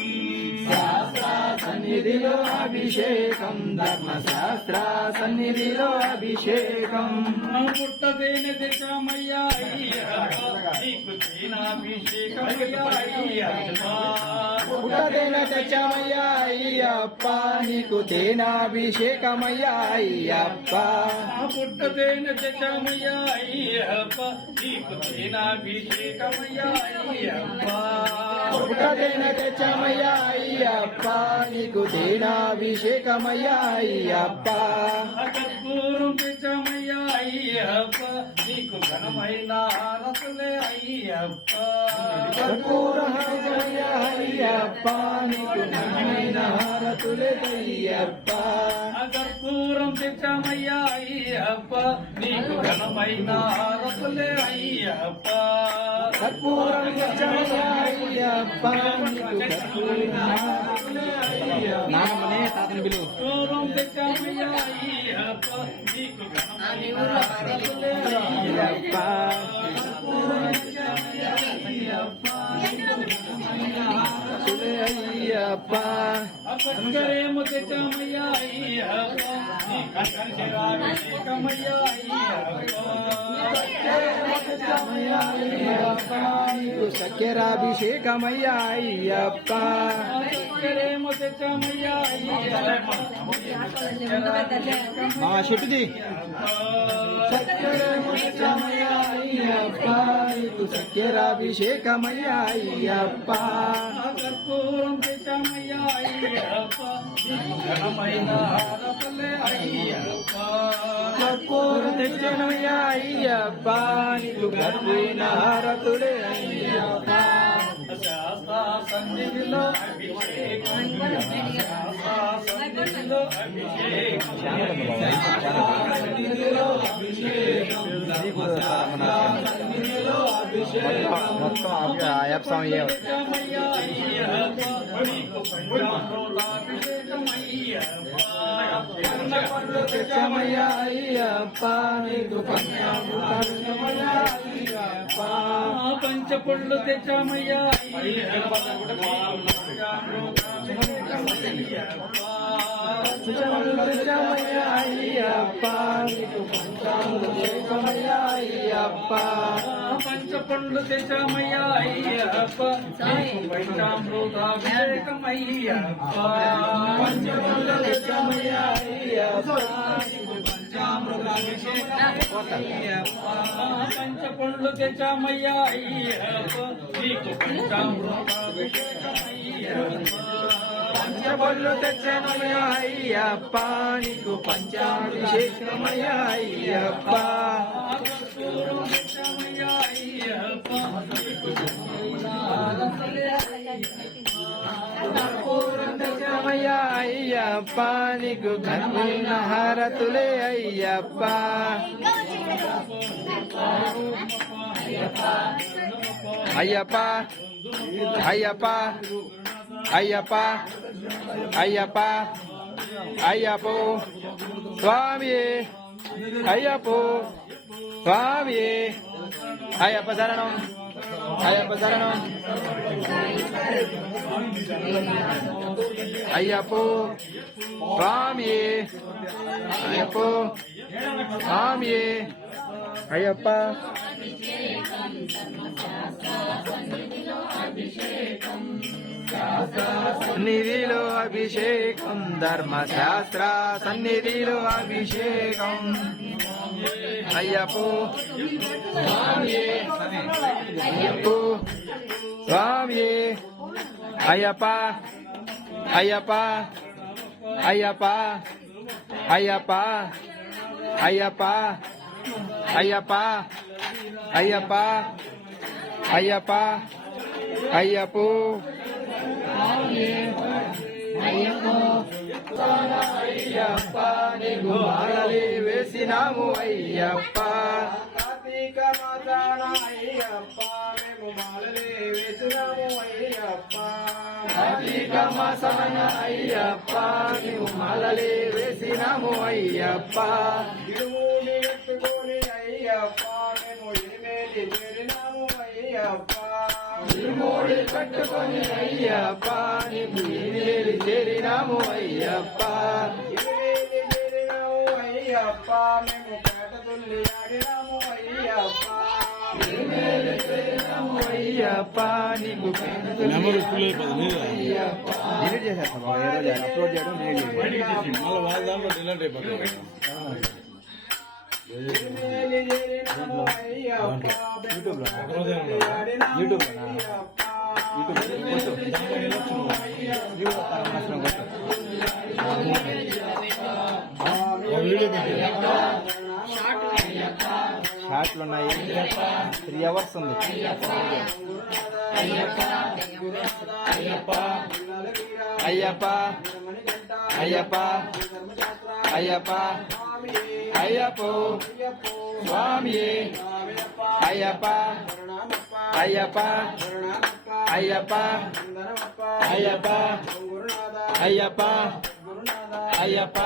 శాస్త్ర సన్నిధిలో సన్నిధిలో అభిషేకం ధర్మశాస్త్ర సన్నిధిలో అభిషేకం పుట్టదేని తెచ్చామయ్యా నీకు తేనాభిషేకమయ్యా పుట్టదేన తెచ్చామయ్యా అయ్యప్ప నీకు తేనాభిషేకమయ్యా అయ్యప్ప పుట్టదేని తెచ్చామయ్యా అయ్యప్ప నీకు తేనాభిషేకమయ్యా అయ్యప్ప పుట్టదేన తెచ్చామయ్యా అయ్యప్ప నీకు తేనాభిషేకమయ్యా అయ్యప్ప కర్పూరం తెచ్చామయ్యా అయ్యప్ప నీకు ఘనమైన హారతులే అయ్యప్ప కర్పూరమయ్యా అయ్యప్ప నీకు ఘనమైన హారతులే అయ్యప్ప కర్పూరం తెచ్చామయ్యా అయ్యప్ప నీకు ఘనమైన హారతులే అయ్యప్ప కర్పూరం తెచ్చామయ్యా అయ్యప్ప నీకు ఘనమైన హారతులే అయ్యప్ప నామనే తాతని బిలు కర్పూరం తెచ్చామయ్యా అయ్యప్ప నీకు ఘనమైన హారతులే అయ్యప్ప అయ్యప్ప అక్కరేమో తెచ్చామయ్యా అయ్యప్ప నీకు అక్షరాభిషేకమయ్యా అయ్యప్ప నీకు చక్కెరాభిషేకమయ్యా అయ్యప్ప అక్కరేమో తెచ్చామయ్యా అయ్యప్ప మా చెట్టుది చక్కెరాభిషేకమయ్యా అయ్యప్ప నీకు చక్కెరాభిషేకమయ్యా అయ్యప్ప కర్పూరం తెచ్చామయ్యా అయ్యప్ప నీకు ఘనమైన హారతులే అయ్యప్ప కర్పూరం తెచ్చనమయ్యా అయ్యప్ప నీకు ఘనమైన హారతులే అయ్యప్ప శాస్త్ర సన్నిధిలో అభిషేకం శాస్త్ర సన్నిధిలో అభిషేకం మొత్తం అయ్యప్ప స్వామి తెచ్చామయ్యా అయ్యప్ప నీకు పంచామృతాభిషేకం అయ్యప్ప తెచ్చమయ్యా అయ్యప్ప నీకు పంచామృతాభిషేకమయ్యా అయ్యప్ప పంచపళ్ళు తెచ్చామయ్యా అయ్యప్ప పంచామృతాభిషేకం అయ్యప్ప తెచ్చమయ్యా అయ్యప్ప నీకు పంచామృతాభిషేకమయ్యా అయ్యప్ప పంచపళ్ళు తెచ్చామయ్యా అయ్యప్ప నీకు పంచామృతాభిషేకం అయ్యప్ప పంచపళ్ళు తెచ్చమయ్యా అయ్యప్ప పంచపళ్ళు తెచ్చామయ్యా అయ్యప్ప నీకు పంచామృతాభిషేకం అయ్యప్ప పంచపళ్ళు తెచ్చనమయ్యా అయ్యప్ప నీకు పంచాభిషేకమయ్యా అయ్యప్ప కర్పూరం తెచ్చామయ్యా అయ్యప్ప నీకు కర్పూరం తెచ్చనమయ్యా అయ్యప్ప నీకు ఘనమైన హారతులే అయ్యప్ప అయ్యప్ప అయ్యప్ప అయ్యప్ప అయ్యప్ప అయ్యప్ప స్వామి అయ్యప్ప స్వామి అయ్యప్ప శరణం అయ్యప్ప శరణం అయ్యప్ప స్వామి అయ్యప్ప స్వామి అయ్యప్ప సన్నిధిలో అభిషేకం ధర్మశాస్త్ర సన్నిధిలో అభిషేకం అయ్యప్ప స్వామి అయ్యప్ప స్వామి అయ్యప్ప అయ్యప్ప అయ్యప్ప అయ్యప్ప అయ్యప్ప అయ్యప్ప అయ్యప్ప అయ్యప్ప అయ్యప్ప అయ్యప్ప నీకు మాలలి వేసినాము అయ్యప్ప కార్తీక మాసాన అయ్యప్ప మేము మాలలి వేసినాము అయ్యప్ప కార్తీక మాసాన అయ్యప్ప మేము మాలలి వేసినాము అయ్యప్ప ఇరుముని ఎత్తుకొని అయ్యప్ప మేము ఇరిమేలి చేరినాము అయ్యప్ప ఇరుమూడి కట్టుకొని అయ్యప్ప నీకు ఇవేలి చేరినాము అయ్యప్ప అయ్యప్ప మేము పేటతుల్లి ఆడినాము అయ్యప్ప అయ్యప్ప నీకు డిలీట్ చేసేస్తా బాబు ఏ రోజు అప్లోడ్ చేయడం డిలీట్ చేసి మళ్ళీ వాళ్ళ దాంట్లో డిలీట్ అయిపోతుంది షార్ట్లు ఉన్నాయి 3 hours ఉంది అయ్యప్ప అయ్యప్ప అయ్యప్ప అయ్యప్ప స్వామియే అయ్యప్ప అయ్యప్ప అయ్యప్ప అయ్యప్ప అయ్యప్ప అయ్యప్ప అయ్యప్ప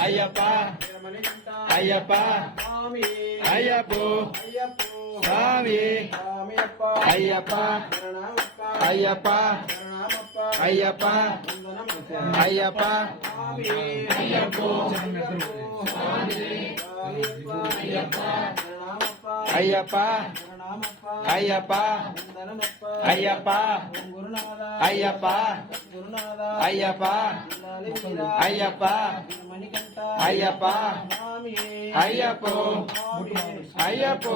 అయ్యప్ప అయ్యప్ప స్వామి అయ్యప్ప అయ్యప్ప అయ్యప్ప అయ్యప్ప అయ్యప్ప అయ్యప్ప అయ్యప్ప అయ్యప్ప అయ్యప్ప అయ్యప్ప అయ్యప్ప అయ్యప్ప అయ్యప్ప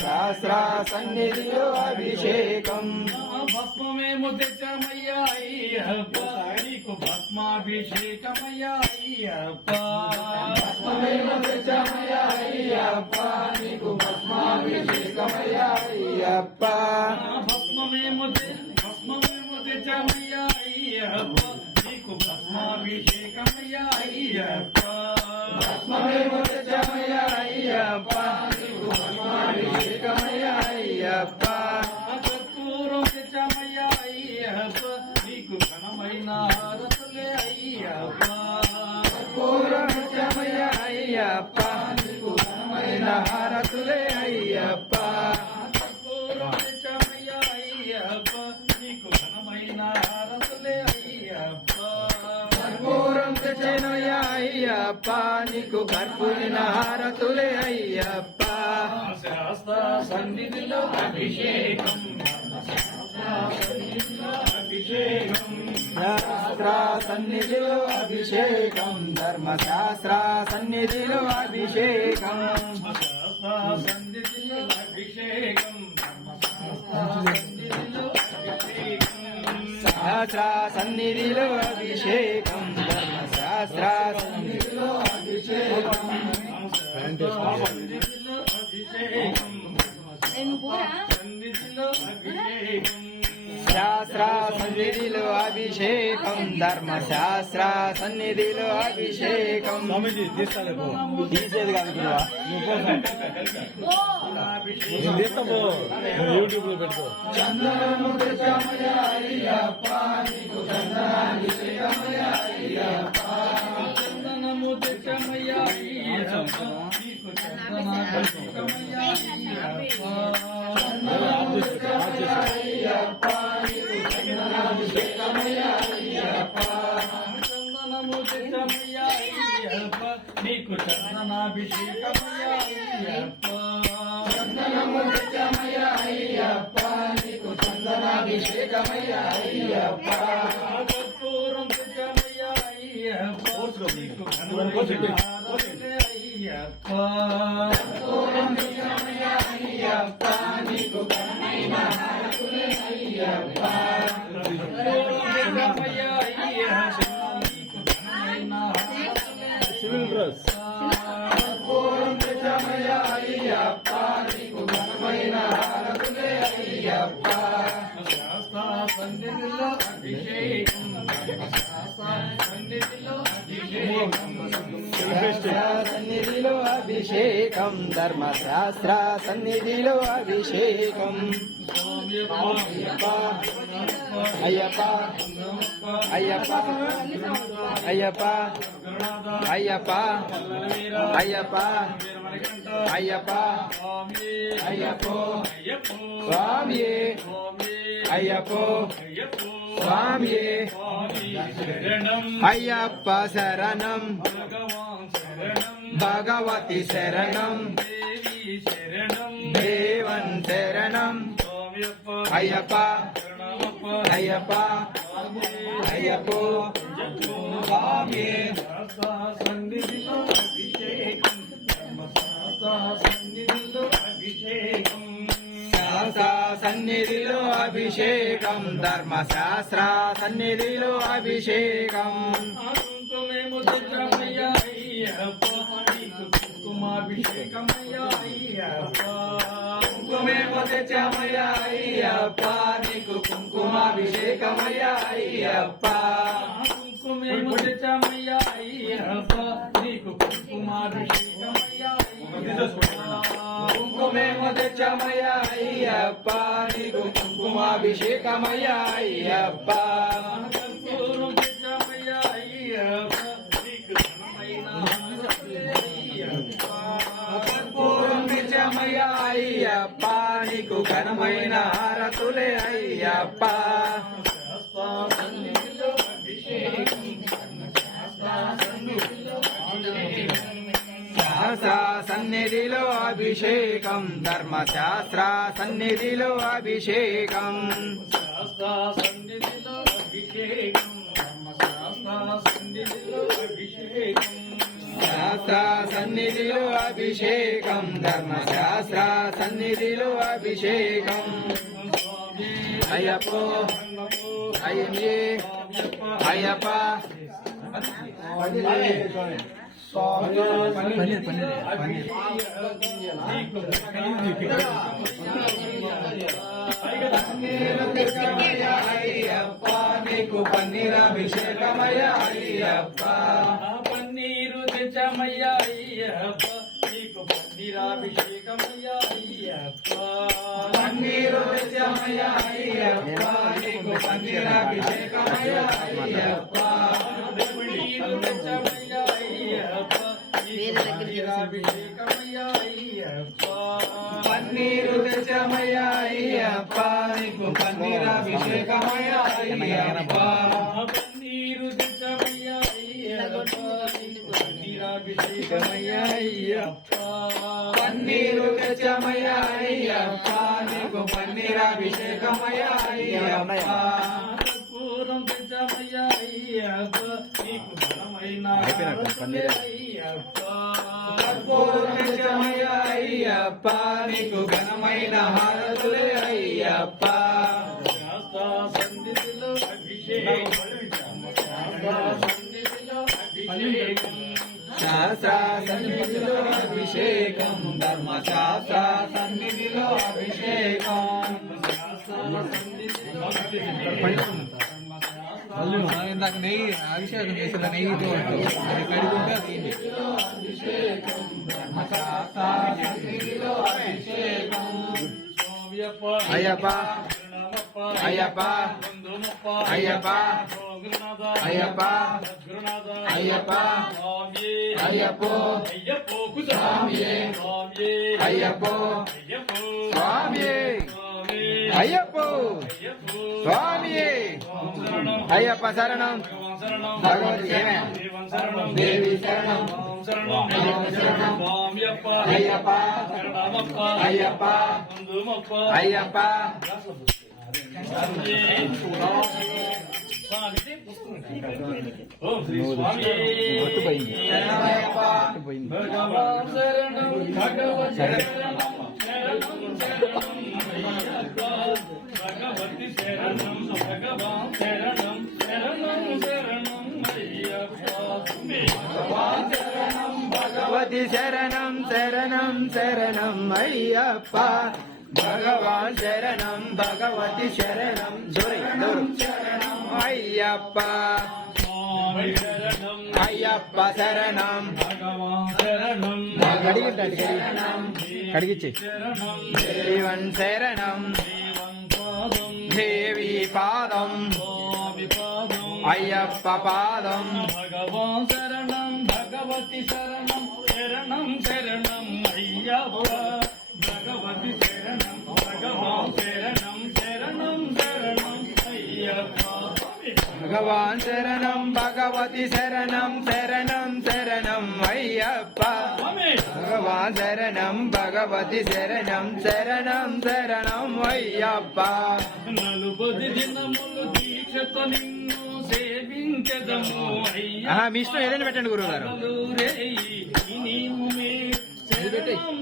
శాస్త్ర సన్నిధిలో అభిషేకం భస్మమేమో తెచ్చామయ్యా అయ్యప్ప నీకు భస్మాభిషేకమయ్యా అయ్యప్ప భస్మమేమో తెచ్చామయ్యా అయ్యప్ప నీకు భస్మాభిషేకమయ్యా అయ్యప్ప భస్మమేమో తెచ్చామయ్యా అయ్యప్ప నీకు భస్మాభిషేకమయ్యా అయ్యప్ప భస్మమేమో తెచ్చామయ్యా అయ్యప్ప నీకు భస్మాభిషేకమయ్యా అయ్యప్ప కర్పూరం తెచ్చామయ్యా అయ్యప్ప నీకు ఘనమైన హారతులే అయ్యప్ప కర్పూరం తెచ్చామయ్యా అయ్యప్ప నీకు ఘనమైన హారతులే అయ్యప్ప కర్పూరం తెచ్చామయ్యా అయ్యప్ప నీకు ఘనమైన హారతులే అయ్యప్ప కర్పూరం తెచ్చామయ్యా అయ్యప్ప నీకు కర్పూరిన హారతులే అయ్యప్ప శాస్త్ర సన్నిధిలో అభిషేకం అభిషేకం శాస్త్ర సన్నిధిలో అభిషేకం ధర్మశాస్త్ర సన్నిధిలో అభిషేకం శాస్త్ర సన్నిధిలో అభిషేకం సన్నిధిలో అభిషేకం శాస్త్ర సన్నిధిలో అభిషేకం ధర్మశాస్త్ర సన్నిధిలో అభిషేకం సన్నిధిలో అభిషేకం సన్నిధిలో అభిషేకం శాస్త్ర సన్నిధిలో అభిషేకం ధర్మశాస్త్ర సన్నిధిలో అభిషేకం స్వామీజీ తీస్తాను తీసేది కాదు పిల్లవా నేను తీస్తాము యూట్యూబ్ లో పెడతావు చందనము తెచ్చామయ్యా అయ్యప్ప నీకు చందనాభిషేకమయ్యా అయ్యప్ప చందనము తెచ్చమయ్యా అయ్యప్ప నీకు చందనాభిషేకమయ్యా అయ్యప్ప చందనము తెచ్చమయ్యా అయ్యప్ప నీకు చందనాభిషేకమయ్యా అయ్యప్ప చందనము తెచ్చామయ్యా అయ్యప్ప నీకు చందనాభిషేకమయ్యా అయ్యప్ప కర్పూరం తెచ్చమయ్యా అయ్యప్ప నీకు ఘనమైన హారతులే అయ్యప్ప కర్పూరం తెచ్చామయ్యా అయ్యప్ప నీకు ఘనమైన హారతులే అయ్యప్ప సివిల్ డ్రెస్ కర్పూరం తెచ్చామయ్యా అయ్యప్ప నీకు ఘనమైన హారతులే అయ్యప్ప శాస్త్ర సన్నిధిలో అభిషేకం సన్నిధిలో అభిషేకం సన్నిధిలో అభిషేకం ధర్మశాస్త్ర సన్నిధిలో అభిషేకం అయ్యప్ప అయ్యప్ప అయ్యప్ప అయ్యప్ప అయ్యప్ప అయ్యప్ప అయ్యప్పో స్వామియే అయ్యప్పో స్వామియే అయ్యప్ప శరణం భగవతి శరణం దేవన్ శరణం అయ్యప్ప అయ్యప్ప అయ్యప్పో స్వామియే సన్నిధిలో అభిషేకం ధర్మశాస్త్ర సన్నిధిలో అభిషేకం కుంకుమేమో తెచ్చమయ్యా అయ్యప్ప నీకు కుంకుమాభిషేకమయ్యా అయ్యప్ప కుంకుమేమో తెచ్చామయ్యా అయ్యప్ప నీకు కుంకుమాభిషేకమయ్యా అయ్యప్ప కుంకుమేమో తెచ్చమయ్యా అయ్యప్ప నీకు కుంకుమాభిషేకమయ్యా కుంకుమేమో తెచ్చామయ్యా అయ్యప్ప నీకు కుంకుమాభిషేకమయ్యా అయ్యప్ప కర్పూరం తెచ్చమయ్యా అయ్యప్ప నీకు ఘనమైన కర్పూరం తెచ్చామయ్యా అయ్యప్ప నీకు ఘనమైన హారతులే అయ్యప్ప సన్నిధిలో అభిషేకం ధర్మశాస్త్ర సన్నిధిలో అభిషేకం సన్నిధిలో అభిషేకం సన్నిధిలో అభిషేకం శాస్త్ర సన్నిధిలో అభిషేకం ధర్మశాస్త్ర సన్నిధిలో అభిషేకం అయ్యప్పో అయ్యే అయ్యప్ప అయ్యప్ప నీకు పన్నీరాభిషేకమయ్యా అయ్యప్ప పన్నీరు తెచ్చమయ్యా అయ్యప్ప నీకు పన్నీరాభిషేకమయ్యా అయ్యప్ప పన్నీరు తెచ్చామయ్యా అయ్యప్ప నీకు పన్నీరాభిషేకమయ్యా అయ్యప్ప పన్నీరు తెచ్చమయ్యా అయ్యప్ప నీకు పన్నీరాభిషేకమయ్యా అయ్యప్ప పన్నీరు తెచ్చామయ్యా అయ్యప్ప నీకు పన్నీరాభిషేకమయ్యా అయ్యప్ప పన్నీరు తెచ్చమయ్యా అయ్యప్ప నీకు పన్నీరాభిషేకమయ్యా అయ్యప్ప పన్నీరు తెచ్చామయ్యా అయ్యప్ప నీకు పన్నీరాభిషేకమయ్యా అయ్యప్ప కర్పూరం తెచ్చమయ్యా అయ్యప్ప నీకు ఘనమైన అయ్యప్ప కర్పూరం తెచ్చామయ్యా అయ్యప్ప నీకు ఘనమైన హారతులే అయ్యప్ప సన్నిధిలో అభిషేకం సన్నిధిలో అభిషేకం శాస్త్ర సన్నిధిలో అభిషేకం ధర్మశాస్త్ర సన్నిధిలో అభిషేకం ఇందాక నెయ్యి అభిషేకం చేసిన నెయ్యితో కడుగుంటే అయ్యప్ప అయ్యప్ప అయ్యప్ప అయ్యప్ప అయ్యప్ప అయ్యప్పో స్వామియే అయ్యప్పో స్వామియే అయ్యప్పో స్వామియే అయ్యప్ప శరణం భగవతి దేవి శరణం అయ్యప్ప అయ్యప్ప అయ్యప్ప భగవతి శరణం భగవాన్ శరణం శరణం శరణం భగవతి శరణం శరణం శరణం అయ్యప్ప భగవాన్ శరణం భగవతి శరణం శరణం అయ్యప్ప అయ్యప్ప శరణం భగవాన్ శరణం కడిగిచ్చి జీవన్ శరణం పాదం దేవి పాదం స్వామి పాదం అయ్యప్ప పాదం భగవాన్ శరణం భగవతి శరణం శరణం శరణం అయ్యప్ప భగవతి శరణం భగవాన్ శరణం శరణం శరణం అయ్యప్ప భగవాన్ శరణం భగవతి శరణం శరణం శరణం అయ్యప్ప భగవాన్ శరణం భగవతి శరణం శరణం శరణం అయ్యప్ప నలుబది దినములు దీక్షతో నిన్ను సేవించదము అయ్యా మీ ఇష్టం ఏదైనా పెట్టండి గురువు గారు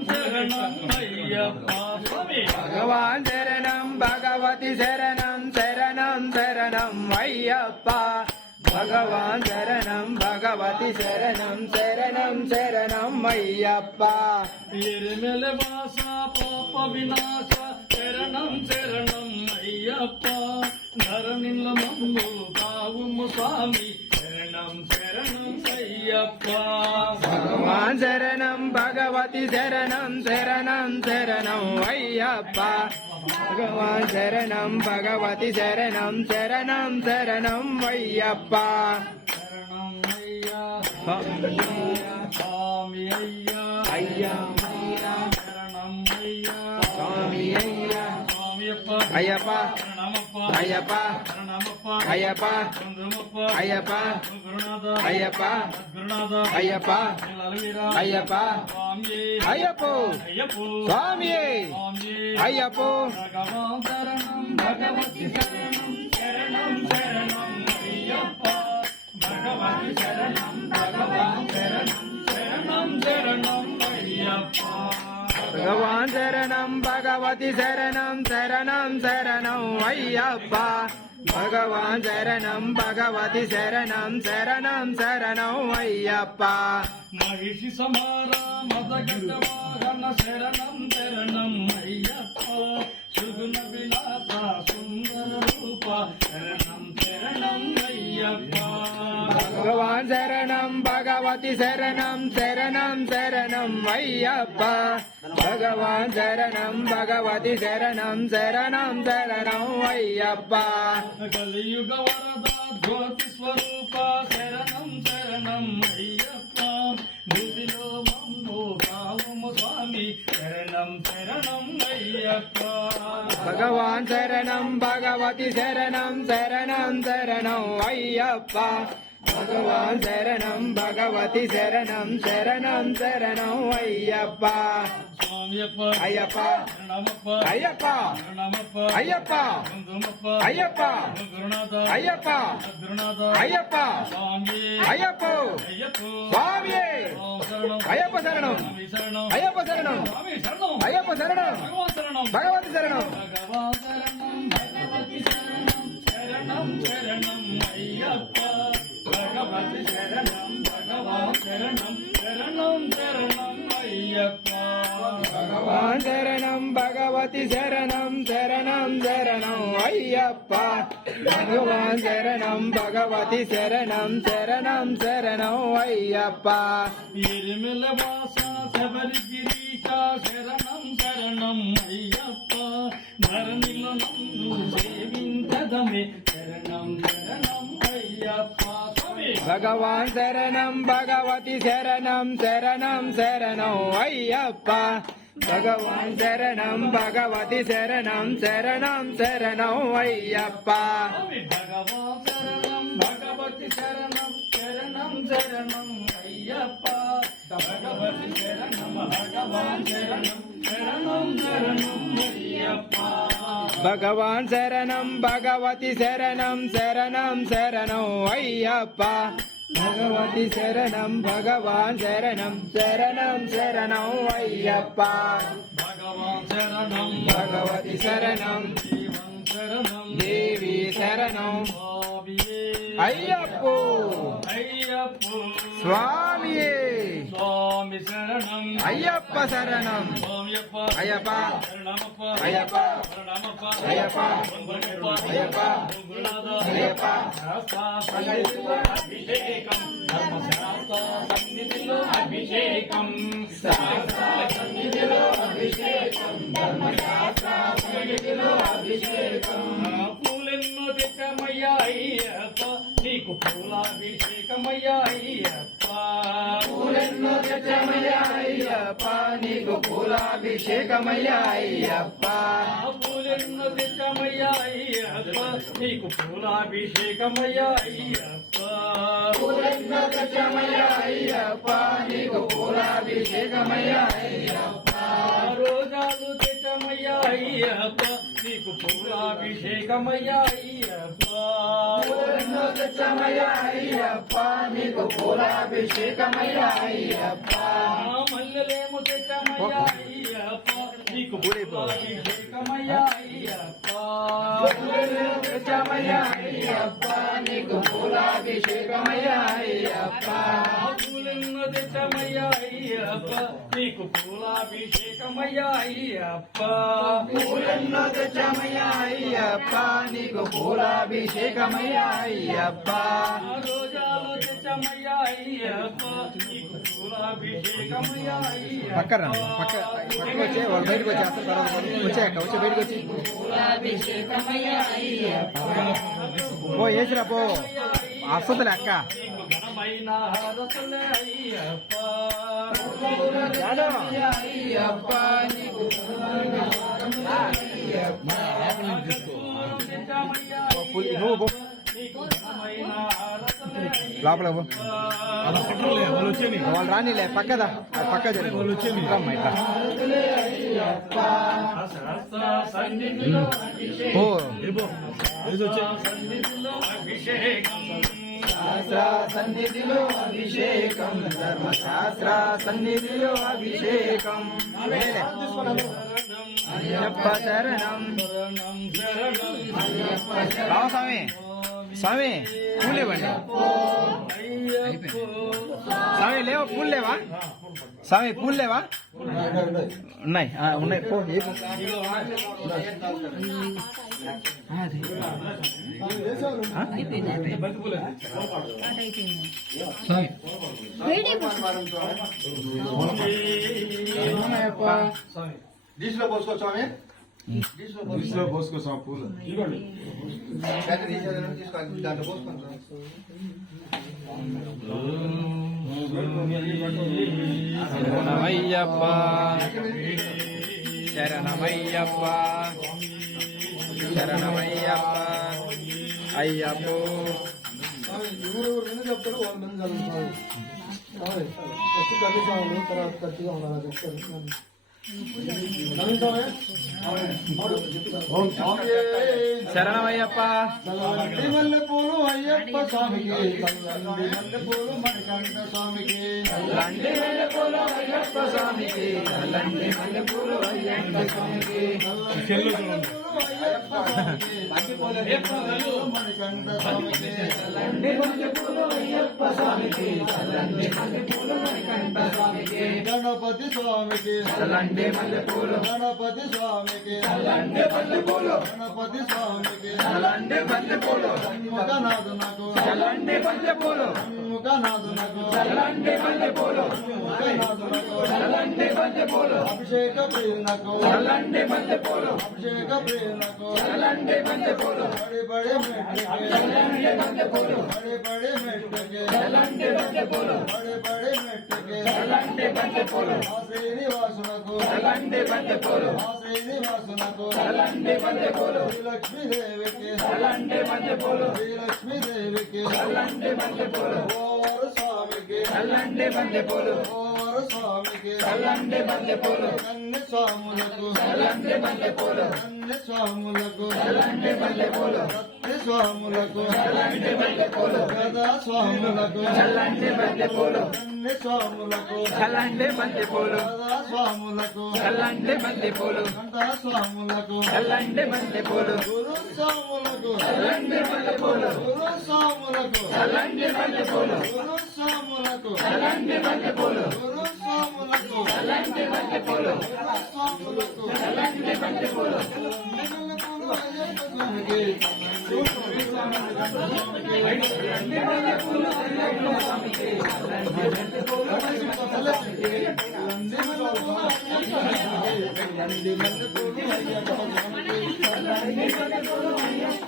శరణం అయ్యప్ప స్వామి భగవాన్ శరణం భగవతి శరణం శరణం శరణం అయ్యప్ప భగవాన్ శరణం భగవతి శరణం శరణం శరణం అయ్యప్ప ఎరిమెల వాస పాప వినాశ శరణం శరణం అయ్యప్ప ధరణిల మమ్ము కావుము స్వామి శరణం శరణం అయ్యప్ప భగవాన్ శరణం భగవతి శరణం శరణం శరణం అయ్యప్ప భగవాన్ శరణం భగవతి శరణం శరణం శరణం అయ్యప్ప శరణం అయ్యా స్వామి అయ్యా అయ్యా శరణం అయ్యా స్వామి అయ్యా స్వామియప్ప అయ్యప్ప శరణమప్ప అయ్యప్ప శరణమప్ప అయ్యప్ప చంద్రమప్ప అయ్యప్ప గురునాథ అయ్యప్ప గురునాథ అయ్యప్ప అలవీరా అయ్యప్ప స్వామి అయ్యప్పో అయ్యప్ప స్వామి స్వామి అయ్యప్పో భగవాన్ శరణం భగవతి శరణం శరణం శరణం అయ్యప్ప భగవతి శరణం భగవాన్ శరణం శరణం శరణం అయ్యప్ప భగవాన్ శరణం భగవతి శరణం శరణం శరణం అయ్యప్ప భగవాన్ శరణం భగవతి శరణం శరణం శరణం అయ్యప్ప మహిషి సమారా మదగట వాహన శరణం శరణం అయ్యప్ప సుగుణ విలాస సుందర రూప శరణం శరణం అయ్యప్ప భగవాన్ శరణం భగవతి శరణం శరణం శరణం అయ్యప్ప భగవాన్ శరణం భగవతి శరణం శరణం శరణం అయ్యప్ప కలియుగ వరద జ్యోతి స్వరూప శరణం శరణం అయ్యప్ప భూమిలో మమ్ము కావుము స్వామి శరణం శరణం అయ్యప్ప భగవాన్ శరణం భగవతి శరణం శరణం శరణం అయ్యప్ప భగవాన్ శరణం భగవతి శరణం శరణం శరణం అయ్యప్ప స్వామియప్ప అయ్యప్ప శరణమప్ప అయ్యప్ప శరణమప్ప అయ్యప్ప కుంకుమప్ప అయ్యప్ప గురునాథ అయ్యప్ప గురునాథ అయ్యప్ప స్వామి అయ్యప్ప అయ్యప్ప స్వామి ఓం శరణం అయ్యప్ప శరణం స్వామి శరణం అయ్యప్ప శరణం స్వామి శరణం అయ్యప్ప శరణం భగవాన్ శరణం భగవతి శరణం భగవాన్ శరణం భగవతి శరణం శరణం శరణం అయ్యప్ప భగవతి శరణం భగవాన్ శరణం శరణం శరణం అయ్యప్ప భగవాన్ శరణం భగవతి శరణం శరణం శరణం అయ్యప్ప భగవాన్ శరణం భగవతి శరణం శరణం శరణం అయ్యప్ప ఎరిమెల వాస శబరి గిరీశ శరణం శరణం అయ్యప్ప ధరణిల నన్ను సేవించదమే శరణం శరణం అయ్యప్ప స్వామి భగవాన్ శరణం భగవతి శరణం శరణం శరణం అయ్యప్ప భగవాన్ శరణం భగవతి శరణం శరణం శరణం అయ్యప్ప భగవాన్ శరణం భగవతి శరణం శరణం శరణం అయ్యప్ప భగవతి శరణం భగవాన్ శరణం శరణం శరణం అయ్యప్ప భగవాన్ శరణం భగవతి శరణం శరణం శరణం అయ్యప్ప భగవతి శరణం భగవాన్ శరణం శరణం శరణం అయ్యప్ప భగవాన్ శరణం భగవతి శరణం జీవం శరణం దేవి శరణం స్వామియే అయ్యప్పో అయ్యప్ప స్వామియే స్వామి స్వామి శరణం అయ్యప్ప శరణం స్వామియప్ప అయ్యప్ప శరణమప్ప అయ్యప్ప శరణమప్ప అయ్యప్ప అయ్యప్ప అయ్యప్ప శాస్త్ర సన్నిధిలో అభిషేకం ధర్మశాస్త్ర సన్నిధిలో అభిషేకం శాస్త్ర సన్నిధిలో అభిషేకం ధర్మశాస్త్ర సన్నిధిలో అభిషేకం పూలెన్నో తెచ్చమయ్యా అయ్యప్ప నీకు పూలాభిషేకమయ్యా అయ్యప్ప పూలెన్నో తెచ్చమయ్యా అయ్యప్ప నీకు పూలాభిషేకమయ్యా అయ్యప్ప పూలెన్నో తెచ్చమయ్యా అయ్యప్ప నీకు పూలాభిషేకమయ్యా అయ్యప్ప పూలెన్నో తెచ్చమయ్యా అయ్యప్ప నీకు పూలాభిషేకమయ్యా అయ్యప్ప రోజాలు తెచ్చమయ్యా అయ్యప్ప నీకు పూలాభిషేకమయ్యా అయ్యప్ప పూలెన్నో తెచ్చమయ్యా అయ్యప్ప నీకు పూలాభిషేకమయ్యా అయ్యప్ప మల్లెలేమో తెచ్చమయ్యా అయ్యప్ప నీకు పూలాభిషేకమయ్యా అయ్యప్ప తెచ్చమయ్యా అయ్యప్ప నీకు పూలాభిషేకమయ్యా అయ్యప్ప పూలెన్నో తెచ్చమయ్యా అయ్యప్ప నీకు పూలాభిషేకమయ్యా అయ్యప్ప పూలెన్నో తెచ్చమయ్యా అయ్యప్ప నీకు పూలాభిషేకమయ్యా అయ్యప్ప రోజాలు తెచ్చమయ్యా అయ్యప్ప నీకు పూలాభిషేకమయ్యా అయ్యప్ప పక్కన పక్కకు వచ్చే వాళ్ళు బయటకు వచ్చేస్తారు తర్వాత వచ్చాక వచ్చి బయటకు వచ్చి ఓ ఏసిరా పో అసతులే అక్క నీకు ఘనమైన హారతులే అయ్యప్ప అయ్యప్ప నీకు నువ్వు పో. నీకు ఘనమైన హారతులే లోపల పో. వాళ్ళు రానిలే పక్కదా పక్క జరిగి రమ్మ ఇట్లా శాస్త్ర సన్నిధిలో ఓ సన్నిధిలో అభిషేకం శాస్త్ర సన్నిధిలో అభిషేకం ధర్మశాస్త్ర సన్నిధిలో అభిషేకం అయ్యప్ప శరణం శరణం శరణం రావ స్వామి స్వామి పూలు లేవండి అయ్యప్ప స్వామి లేవా పూలు లేవా స్వామి పూలు లేవా ఉన్నాయి ఉన్నాయి పో ఏ పో. డిష్లో పోసుకో స్వామి డిష్లో పోసుకో స్వామి పూలు తీసుకోండి దాంట్లో పోసుకోండి శరణమయ్యప్ప శరణమయ్యప్ప శరణమయ్యప్ప అయ్యప్పో ఎవరు ముందు చెప్తారు వాళ్ళ ముందు చదువుతారు ఫస్ట్ కళ్ళు స్వామి తర్వాత గట్టిగా ఉండాలి చెప్తారు శరణమయ్యప్ప చల్లండి మల్లె పూలు అయ్యప్ప స్వామికి చల్లండి మల్లె పూలు మణికంఠ స్వామికి లండి మల్లెపూలు అయ్యప్ప స్వామికి లండి మల్లెపూలు అయ్యప్ప స్వామికి మణికంఠ స్వామికి లండి మల్లెపూలు అయ్యప్ప స్వామికి లండి మల్లెపూలు మణికంఠ స్వామికి గణపతి స్వామికి లండి మల్లెపూలు గణపతి స్వామికి లండి మల్లెపూలు గణపతి స్వామికి లండి మల్లెపూలు ముఖనాథునకు లండి మల్లెపూలు ముఖనాథునకు లండి మల్లెపూలు ముఖనాథునకు లండి మల్లెపూలు అభిషేక ప్రియునకు లండి మల్లెపూలు అభిషేక ప్రియునకు లండి మల్లెపూలు బడి బడి మెట్టుకి లండి మల్లెపూలు బడి బడి మెట్టుకి లండి మల్లెపూలు బడి బడి మెట్టుకి లండి మల్లెపూలు ఆ శ్రీనివాసునకు లండి మల్లెపూలు ఆ శ్రీనివాసునకు లండి మల్లెపూలు శ్రీలక్ష్మీదేవికి లండి మల్లెపూలు శ్రీలక్ష్మీదేవికి లండి మల్లెపూలు ఓవరు స్వామికి లండి మల్లెపూలు ఓవరు స్వామికి లండి మల్లెపూలు అన్ని స్వాములకు లండి మల్లెపూలు అన్ని స్వాములకు లండి మల్లెపూలు సత్య స్వాములకు లండి మల్లెపూలు గదా స్వాములకు లండి మల్లెపూలు అన్ని స్వాములకు లండి మల్లెపూలు గదా స్వాములకు లండి మల్లెపూలు గంటా స్వాములకు లండి మల్లెపూలు గురు స్వాములకు లండి మల్లెపూలు గురు స్వాములకు లండి మల్లెపూలు గురు స్వాములకు లండి మల్లెపూలు గురు స్వాములకు పూలకు చల్లంటి బంతి పూలు స్వాములకు చల్లంటి బంతి పూలు నెలల పూలు అయ్యప్ప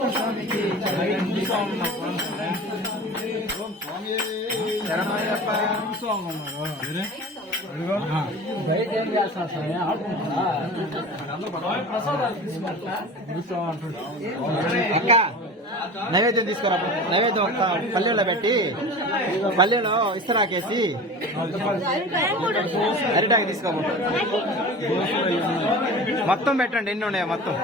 స్వామికి అక్క నైవేద్యం తీసుకురా. నైవేద్యం ఒక పల్లెలో పెట్టి పల్లెలో ఇస్తరాకేసి అరిటాకి తీసుకోము. మొత్తం పెట్టండి, ఎన్ని ఉన్నాయో మొత్తం.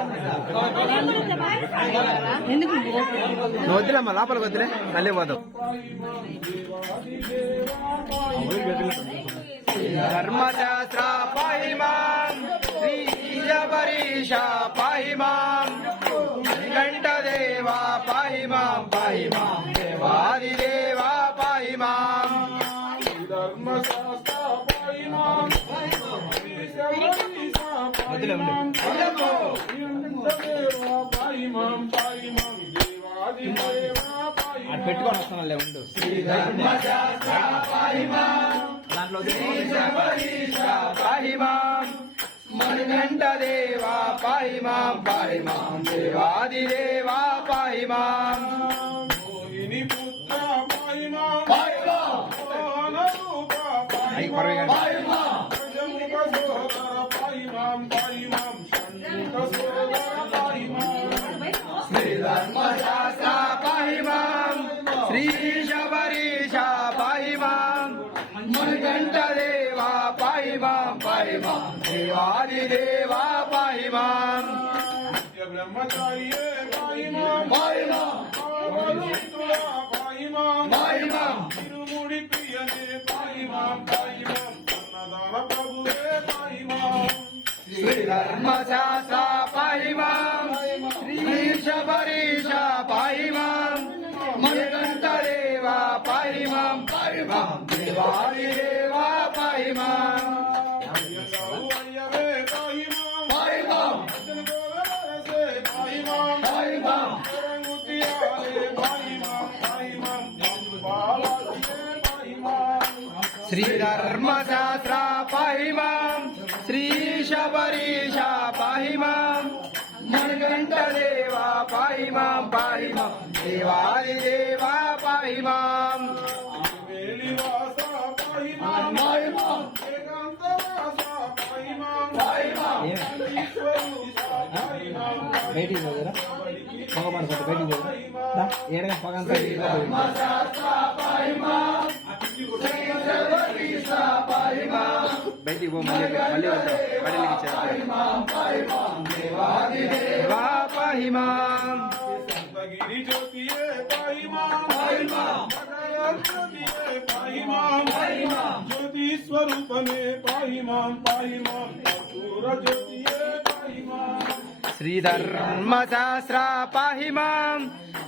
నువ్వు వద్దులేమ్మా, లోపలికి వద్దులే, మళ్ళీ పోదాం. ధర్మశాస్త్ర పాహిమాం శ్రీ జబరీష పాహిమాం కంఠదేవా పాహిమాం పాహిమాం దేవాదిదేవా పాహిమాం ధర్మశాస్త్ర పాయిమాం పాయిమాం పాయిమాం దేవాదిదేవా పాయిమాం పెట్టుకొని వస్తానులే ఉండు. దాంట్లో పాహిమాం మణికంఠదేవా పాహిమాం పాహిమాం దేవాదిదేవా పాహిమాం మోహిని పుత్ర పాయిమాం మోహనరూప పాయిమాం ప్రజముఖ సోదర పాయిమాం పాయిమాం షణ్ముఖ సోదర పాయిమాం ధర్మశాస్త్ర పాహిమాం శ్రీ శబరీష పాహిమాం మణికంఠదేవా పాహిమాం పాహిమాం దేవాదిదేవా పాహిమాం బ్రహ్మచార్యే పాయిమాం పావనుతుల పాయిమాం తిరుముడి ప్రియనే పాయిమాం పాయిమాం అన్నదాన ప్రభువే పాయిమాం ధర్మశాస్త్ర పాహిమాం శ్రీ శబరీష పాహిమాం మణికంఠదేవా పాహిమాం పాహిమాం దేవాదిదేవా పాహిమాం అయ్యవే పాయిమాం గోరవరసే పాయిమాం రంగుతియాలే పాయిమాం పాయిమాం బాలాజీ పాయిమాం శ్రీ ధర్మశాస్త్ర పాహిమాం శ్రీ శబరీష పాహిమాం మణికంఠదేవా పాహిమాం పాహిమాం దేవాదిదేవా పాహిమాం వేలివాస పాయిమాం ఏకాంతవాస పాయిమాం ఈశ్వరూప పాయిమాం బయటికి పో, మళ్ళీ వద్దాం. పల్లెలకి దేవా పాహిమాం గిరి జ్యోతియే పాయిమాం జ్యోతియే పాయిమాం జ్యోతి స్వరూపమే పాయిమాం పాయిమాం అసూర జ్యోతియే పాయిమాం శ్రీ ధర్మశాస్త్ర పాహిమాం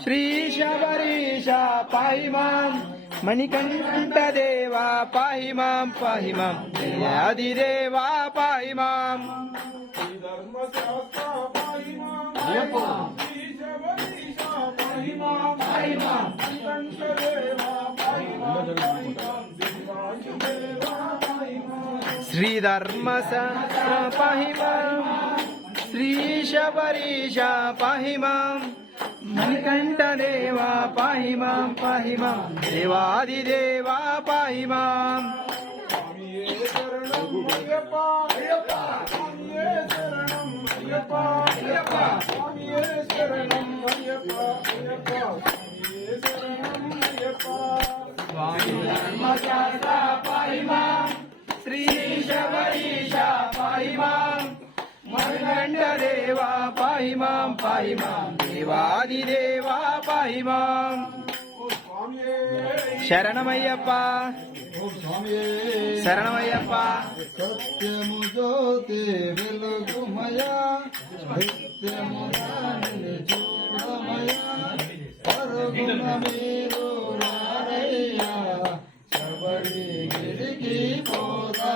శ్రీ శబరీష పాహిమాం మణికంఠదేవా పాహిమాం పాహిమాం దేవాదిదేవా పాహిమాం ధర్మశాస్త్ర పాయిమాం శ్రీశబరీష పాయిమాం కంఠదేవా పాయిమాం దేవాయుదేవా పాయిమాం శ్రీ ధర్మశాస్త్ర పాహిమాం శ్రీ శబరీష పాహిమాం మణికంఠదేవా పాహిమాం పాహిమాం దేవాదిదేవా పాహిమాం స్వామియే శరణం అయ్యప్ప స్వామియే శరణం అయ్యప్ప స్వామియే శరణం అయ్యప్ప స్వామియే శరణం అయ్యప్ప ధర్మశాస్త్ర పాహిమాం శ్రీ శబరీష పాహిమాం మణికంఠదేవా పాహిమాం పాహిమాం దేవాదిదేవా పాహిమాం స్వామియే శరణమయ్యప్ప శరణమయ్యప్ప సత్యము జ్యోతి వెలుగుమయ నిత్యము దానిని చూడమయ పరుగున మీరు రారయ్యా శబరి గిరికి పోదా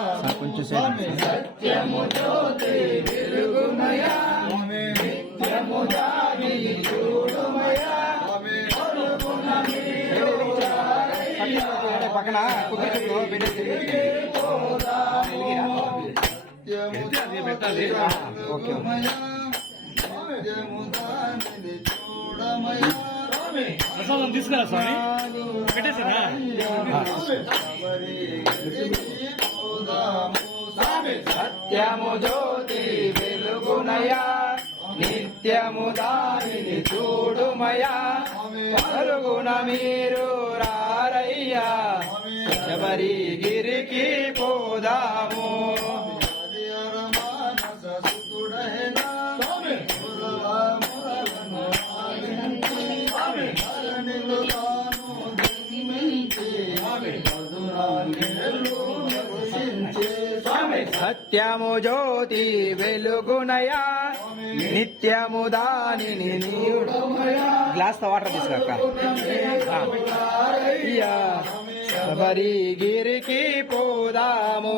నిన్ను చూడుమయ్యా పరుగున మీరు పక్కన కుదురుతుందో పెట్టాలి. ఓకే ప్రసాదం తీసుకురా స్వామి పెట్టేసారా సత్యము జ్యోతి వెలుగునయా నిత్యము దానిని చూడుమయా పరుగున మీరు రారయ్యా శబరిగిరికి పోదాము సత్యము జ్యోతి వెలుగునయా నిత్యము దానిని నీవుడుమయా గ్లాస్ తో వాటర్ తీసుకురాక శబరిగిరికి పోదాము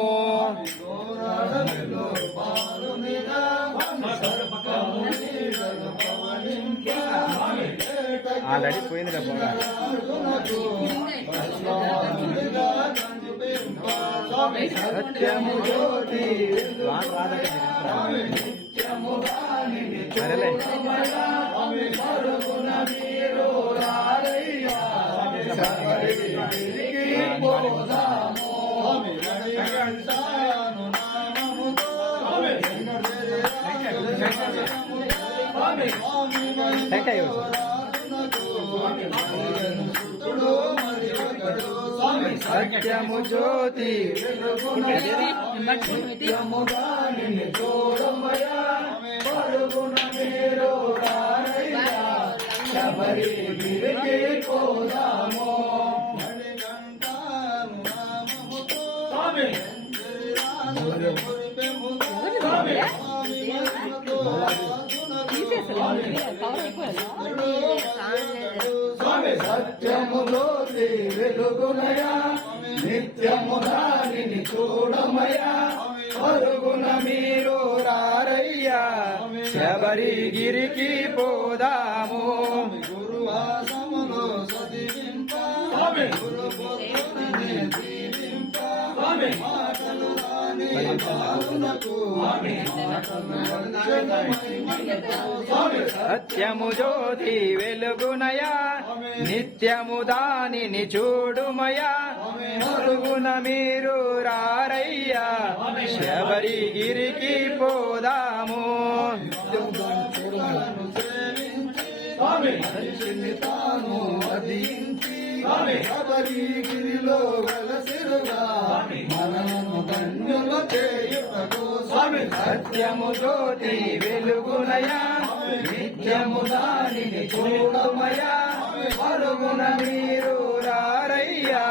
ఆల్రెడీ పోయింది కదా సత్యము జ్యోతి సరేలే సెట్ అయ్యో సత్యము జ్యోతి నిత్యము దానిని చూడుమయా పరుగున మీరు రారయ్యా శబరిగిరికి పోదాము సత్యము జ్యోతి వెలుగునయా నిత్యము దానిని చూడమయా పరుగున మీరు రారయ్యా శబరిగిరికి పోదాము గురువాసములో సదివింప గురుపుత్రుని దీవింప మాటలు రాని బాలునకు సత్యము జ్యోతి వెలుగునయా నిత్యము దానిని చూడుమయా పరుగున మీరు రారయ్యా శబరిగిరికి పోదాము తాను అదించి శబరిగిరిలో వెలసిరుగా మనము ధన్యుల చేయుటకు సత్యము జ్యోతి వెలుగునయా నిత్యము దానిని చూడుమయా పరుగున మీరు రారయ్యా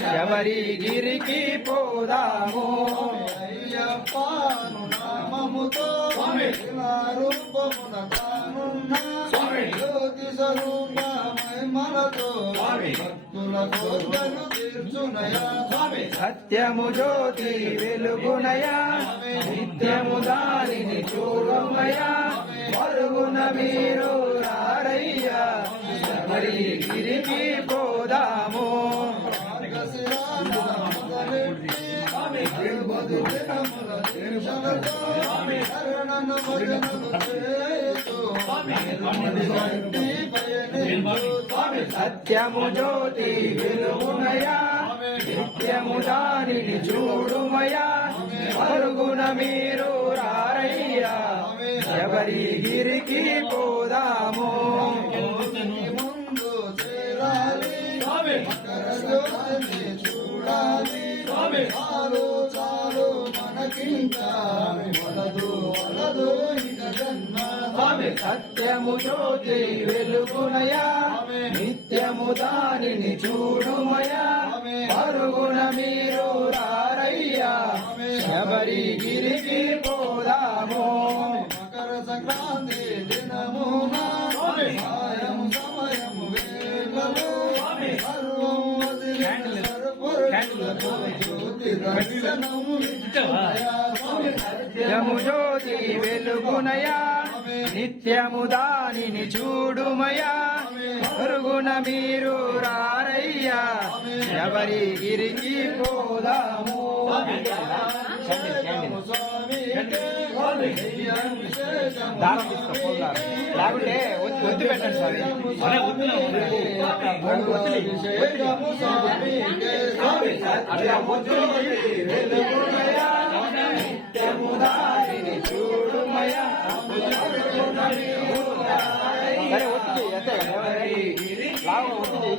శబరిగిరికి పోదాము అయ్యప్పను నామముతో రూపమున తానున్న జ్యోతి స్వరూపమై మనతో భక్తుల కోర్కెలు తీర్చునయా సత్యము జ్యోతి వెలుగునయా నిత్యము దానిని చూడుమయా పరుగున మీరు రారయ్యా శబరిగిరికి పోదాము సత్యము జ్యోతి వెలుగునయా నిత్యము దానిని చూడుమయా పరుగున మీరు రారయ్యా శబరిగిరికి పోదాము ముందు చేరాలి చూడాలి చాలు చాలు మనకింకా వలదు వలదు ఇక జన్మ సత్యము జ్యోతి వెలుగునయా నిత్యము దానిని చూడుమయా పరుగున మీరు రారయ్యా శబరిగిరికి పోదాము మకర సంక్రాంతి దినమున సాయం సమయం వేళలో సర్వం వదిలి సత్యము జ్యోతి వెలుగునయా నిత్యము దానిని చూడుమయా పరుగున మీరు రారయ్యా ఎవరి గిరికి పోదాము. దారం తీసుకో, పూల దారం. లేకుంటే ఒత్తి పెట్టండి స్వామి. అట్లా నిత్యము దానిని చూడుమయా. సరే ఒత్తి అంతే లావు ఒత్తి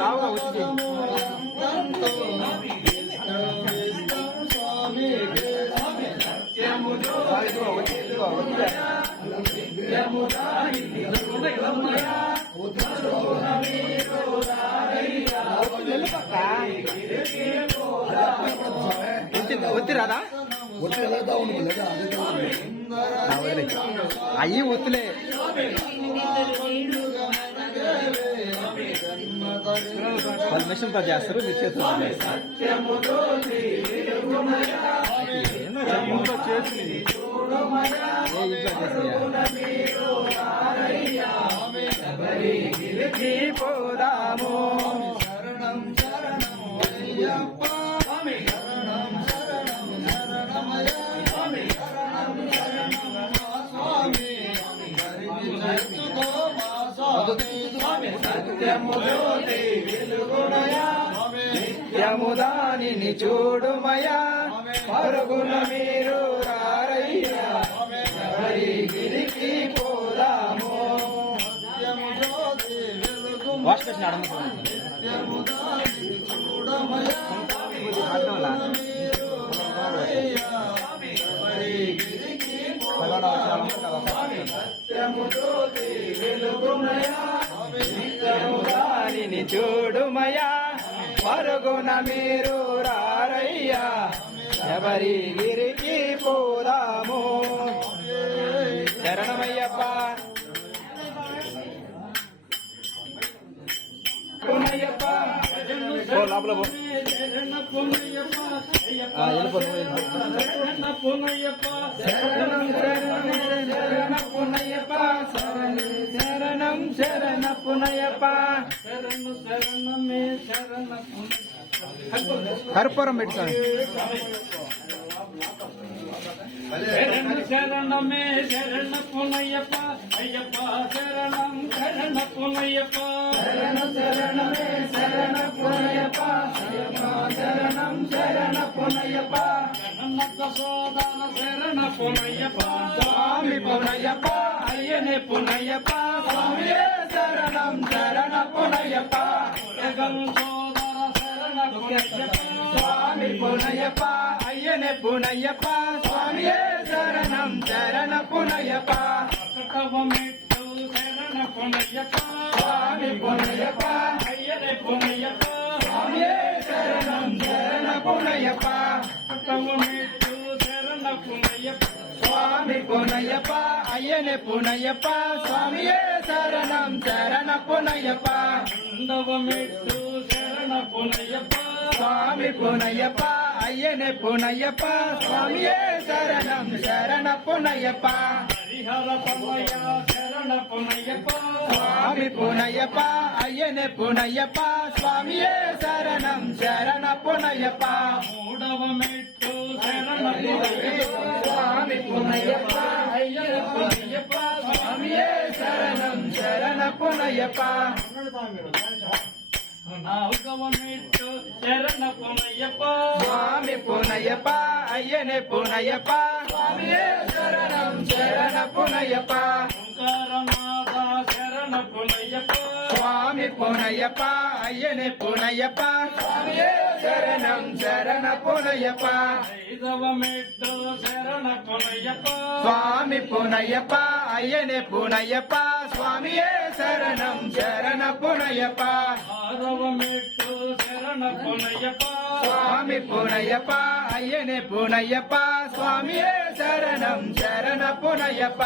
లావుగా ఒత్తి ఒత్తి రాదా అయ్యి ఒత్తులే. 10 నిమిషాలతో చేస్తారు మీరు చేస్తారు. ఇంట్లో చేసి పోదాము. శరణం శరణం అయ్యప్ప శరణం శరణం శరణమయ స్వామి శరణం శరణం స్వామి సత్యము జ్యోతి వెలుగునయా నిత్యము దానిని చూడుమయా పరుగున మీరు రారయ్యా ఎవరి గిరికి పోదాము. వాష్ చేసిన దానిని చూడుమయా పరుగున మీరు రారయ్యా ఎవరి గిరికి పోదాము. శరణమయ్యప్ప లోపల శరణం శరణ పునయప్ప కర్పూరం పెట్టుకోండి. శరణమే శరణ పునయ్యప్ప అయ్యప్ప శరణం శరణ పునయ్యప్ప శరణమే శరణ పునయప్ప శరణం శరణ పునయప్ప శరణక్క సోదర శరణ పునయ్యప్ప స్వామి పునయప్ప అయ్యనే పునయప్ప స్వామియే శరణం శరణ పునయప్ప జగం సోదర శరణ పునయ్యప్ప స్వామి పునయప్ప అయ్యనే పునయప్ప స్వామియే శరణం శరణ పునయప్ప కటవమెట్టు శరణ పునయ్యప్ప స్వామి పునయప్ప అయ్యనే పునయ్యప్ప స్వామియే శరణం శరణ పునయప్ప కటవమెట్టు శరణ పునయ్యప్ప స్వామి పునయప్ప అయ్యనే పునయప్ప స్వామియే శరణం శరణ పునయప్ప ఉండవమెట్టు శరణ పునయ్యప్ప స్వామి పునయప్ప అయ్యనే పునయప్ప స్వామియే శరణం శరణ పునయప్ప హరిహర పునయ్య శరణ పునయ్యప్ప స్వామి పునయప్ప అయ్యనే పునయప్ప స్వామియే శరణం శరణ పునయప్ప మూడవమెట్టు శరణ పునయ్యప్ప స్వామి పునయప్ప అయ్యనే పునయప్ప స్వామియే శరణం శరణ పునయప్ప నాలుగవమెట్టు శరణ పునయ్యప్ప స్వామి పునయప్ప అయ్యనే పునయప్ప స్వామియే శరణం శరణ పునయప్ప ఓంకారనాథ శరణ పునయ్యప్ప స్వామి పునయప్ప అయ్యనే పునయప్ప స్వామియే శరణం శరణ పునయప్ప ఐదవమెట్టు శరణ పునయ్యప్ప స్వామి పునయప్ప అయ్యనే పునయప్ప స్వామియే శరణం శరణ పునయప్ప ఆరవమెట్టు శరణ పునయ్యప్ప స్వామి పునయప్ప అయ్యనే పునయప్ప స్వామియే శరణం శరణపునయ్యప్ప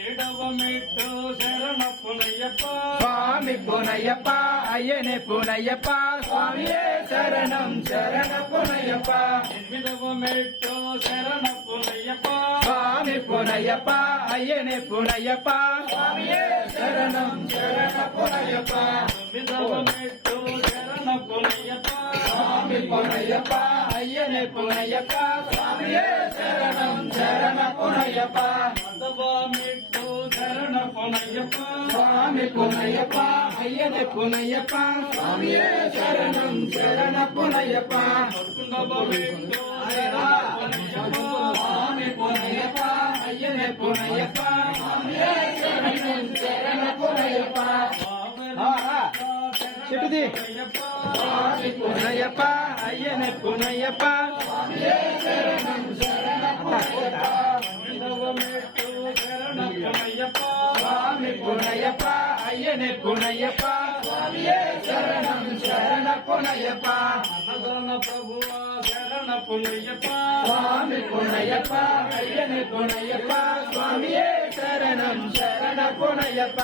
ఏడవ మెట్టు శరణపునయ్యప్ప స్వామి పునయ్యప్ప అయ్యనే పునయ్యప్ప స్వామియే శరణం శరణపునయ్యప్ప ఎనిమిదవ మెట్టు శరణపునయ్యప్ప స్వామి పునయ్యప్ప అయ్యనే పునయ్యప్ప స్వామియే శరణం శరణపునయ్యప్ప తొమ్మిదవ మెట్టు శరణపునయ్యప్ప స్వామి పునయ్యప్ప అయ్యనే పునయ్యప్ప స్వామియే శరణం శరణపునయ్యప్ప పదవ మెట్టు శరణపునయ్యప్ప స్వామి పునయ్యప్ప అయ్యనే పునయ్యప్ప స్వామియే శరణం శరణపునయ్యప్ప పదకొండవ మెట్టు స్వామి పునయ్యప్ప అయ్యనే పునయ్యప్ప స్వామియే శరణం శరణపునయ్యప్ప చెట్టుది స్వామి పునయ్యప్ప అయ్యనే పునయ్యప్ప స్వామియే శరణం శరణపునయ్యప్ప పన్నెండవ మెట్టు శరణపునయ్యప్ప స్వామి పునయ్యప్ప అయ్యనే పునయ్యప్ప స్వామియే శరణం శరణపునయ్యప్ప అన్నదాన ప్రభువా శరణపునయ్యప్ప స్వామి పునయ్యప్ప అయ్యనే పునయ్యప్ప స్వామియే శరణం శరణపునయ్యప్ప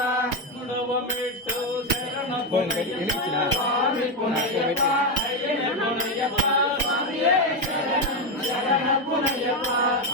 మూడవ మెట్టు శరణపునయ్యప్ప స్వామి పునయ్యప్ప అయ్యనే పునయ్యప్ప స్వామియే శరణం శరణపునయ్యప్ప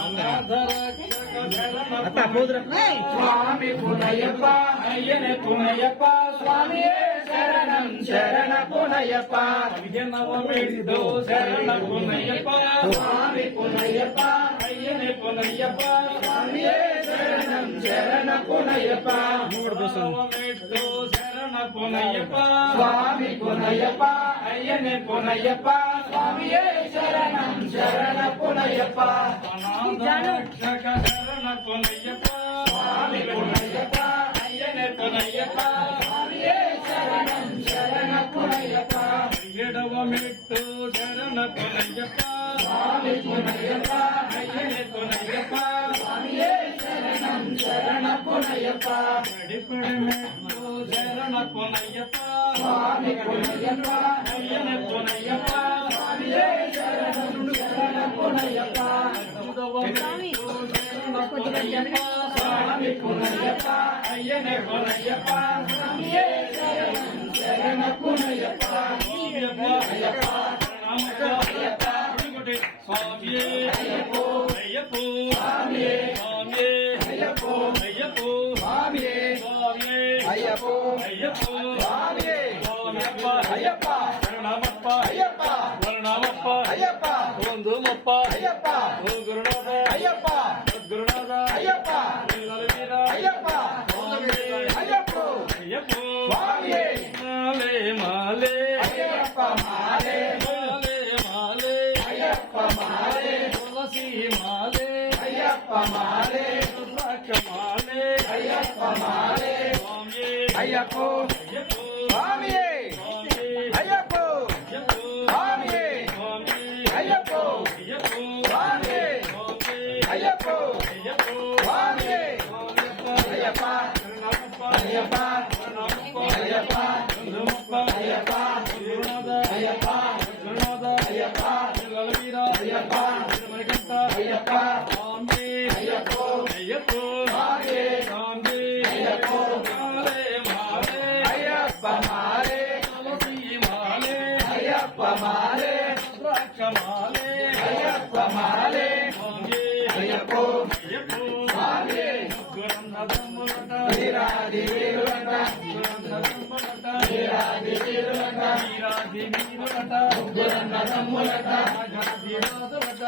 అనాథరక్షక శరణపునయ్యప్ప స్వామి పునయ్యప్ప అయ్యనే పునయ్యప్ప స్వామియే శరణం శరణపునయ్యప్ప పదిహేనవ మెట్టు శరణపునయ్యప్ప స్వామి పునయ్యప్ప అయ్యనే పునయ్యప్ప స్వామియే శరణం శరణపునయ్యప్ప పదహారవ మెట్టు శరణపునయ్యప్ప స్వామి పునయ్యప్ప అయ్యనే పునయ్యప్ప స్వామియే శరణం శరణపునయ్యప్ప అనాథరక్షక శరణపునయ్యప్ప స్వామి పునయ్యప్ప అయ్యనే పునయ్యప్ప స్వామియే శరణం శరణపునయ్యప్ప ఏడవ మెట్టు శరణపునయ్యప్ప స్వామి పునయ్యప్ప అయ్యనే పునయ్యప్ప స్వామియే శరణం శరణపునయ్యప్ప గడిపడి మెట్టు శరణపునయ్యప్ప స్వామి పునయ్యప్ప అయ్యనే పునయ్యప్ప స్వామియే శరణం శరణపునయ్యప్ప ఎనిమిదవ మెట్టు శరణపునయ్యప్ప స్వామి పునయ్యప్ప అయ్యనే పునయ్యప్ప స్వామియే శరణం శరణపునయ్యప్ప అయ్యప్ప అయ్యప్ప స్వామియే అయ్యప్పో అయ్యప్పో స్వామియే స్వామియే అయ్యప్పో అయ్యప్పో స్వామియే స్వామియే అయ్యప్పో అయ్యప్పో స్వామియే స్వామియప్ప అయ్యప్ప శరణమప్ప అయ్యప్ప వర్ణమప్ప అయ్యప్ప ఓం ధూమప్ప అయ్యప్ప ఓం గురునాథ అయ్యప్ప గురునాథ అయ్యప్ప వీర అయ్యప్ప అయ్యప్పో అయ్యప్పో స్వామియే మాలే మాలే అయ్యప్ప మాలే మాలే మాలే అయ్యప్ప మాలే తులసి మాలే అయ్యప్ప మాలే రుద్రాక్ష మాలే అయ్యప్ప మాలే స్వామియే అయ్యప్పో అయ్యప్పో స్వామియే స్వామియే అయ్యప్పో అయ్యప్పో స్వామియే స్వామియే అయ్యప్పో అయ్యప్పో స్వామియే స్వామియే అయ్యప్పో అయ్యప్పో స్వామియే స్వామియప్ప అయ్యప్ప శరణమప్ప అయ్యప్ప శరణమప్ప అయ్యప్ప ధూమప్ప అయ్యప్ప గురునాథ అయ్యప్ప గురునాథ అయ్యప్ప లలవీర అయ్యప్ప మణికంఠ అయ్యప్ప స్వామి అయ్యప్పో అయ్యప్పో స్వామియే స్వామి అయ్యప్పో మాలే మాలే అయ్యప్ప మాలే తులసి మాలే అయ్యప్ప మాలే రుద్రాక్ష మాలే అయ్యప్ప మాలే స్వామి అయ్యప్పో అయ్యప్పో స్వామియే గురునాథములట వీరాది వీరులంట గురునాథములట వీరాది వీరులంట వీరాది వీరులట గురన్న తమ్ములంట రాజాధిరాజులట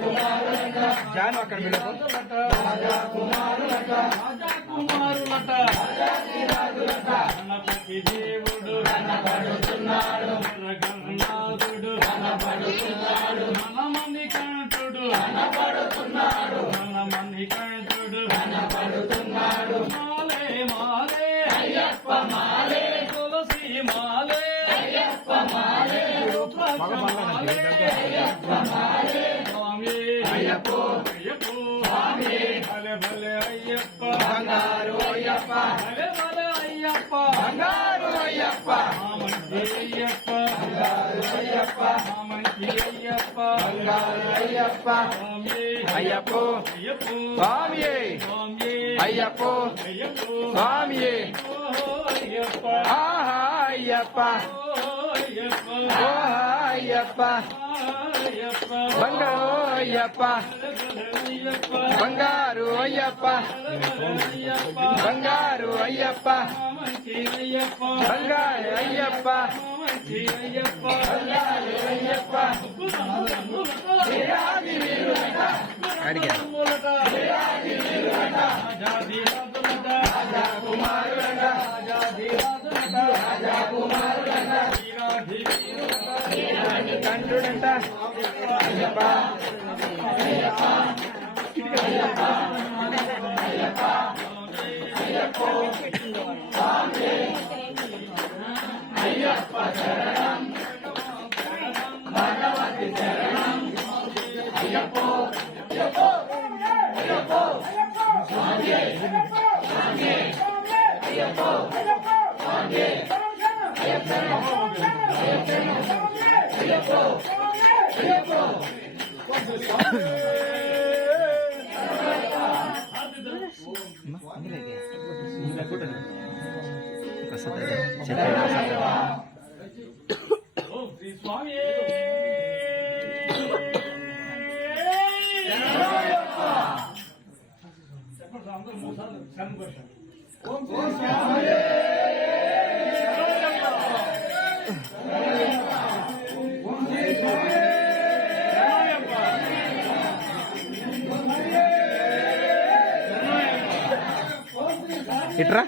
కుమారులంట జాను అక్కడ రాజులట రాజా కుమారులంట రాజా కుమారులట రాజాధిరాజులంట గణపతి దేవుడు కనపడుతున్నాడు గణనాథుడు కనపడుతున్నాడు మనమని కంఠుడు కనపడుతున్నాడు మనమని కంఠుడు కనపడుతున్నాడు మాలే మాలే అయ్యప్ప మాలే తులసి మాలే అయ్యప్ప మాలే రుద్రాక్ష మాలే అయ్యప్ప మాలే స్వామి అయ్యప్పో అయ్యప్పో స్వామి భలే భలే అయ్యప్ప బంగారు అయ్యప్ప భలే భలే అయ్యప్ప బంగారు అయ్యప్ప మా మంచి అయ్యప్ప బంగారు అయ్యప్ప మా మంచి అయ్యప్ప అయ్యప్ప బంగారు అయ్యప్ప స్వామి అయ్యప్పో అయ్యప్ప స్వామియే స్వామి అయ్యప్పో అయ్యప్ప స్వామియే అయ్యప్ప ఆహా అయ్యప్ప అయ్యప్ప ఓహా అయ్యప్ప అయ్యప్ప బంగారు అయ్యప్ప అయ్యప్ప బంగారు అయ్యప్ప అయ్యప్ప బంగారు అయ్యప్ప మంచి అయ్యప్ప బంగారు అయ్యప్ప మంచి అయ్యప్ప బంగారు అయ్యప్ప వీరాది వీరుడట. అడిగా రాజా కుమారుడట రాజా కుమారుడట వీరాది కంఠుడట అయ్యప్ప స్వామి అందరూ మూడు సార్లు శరణ్ ఘోష. ఇట్రా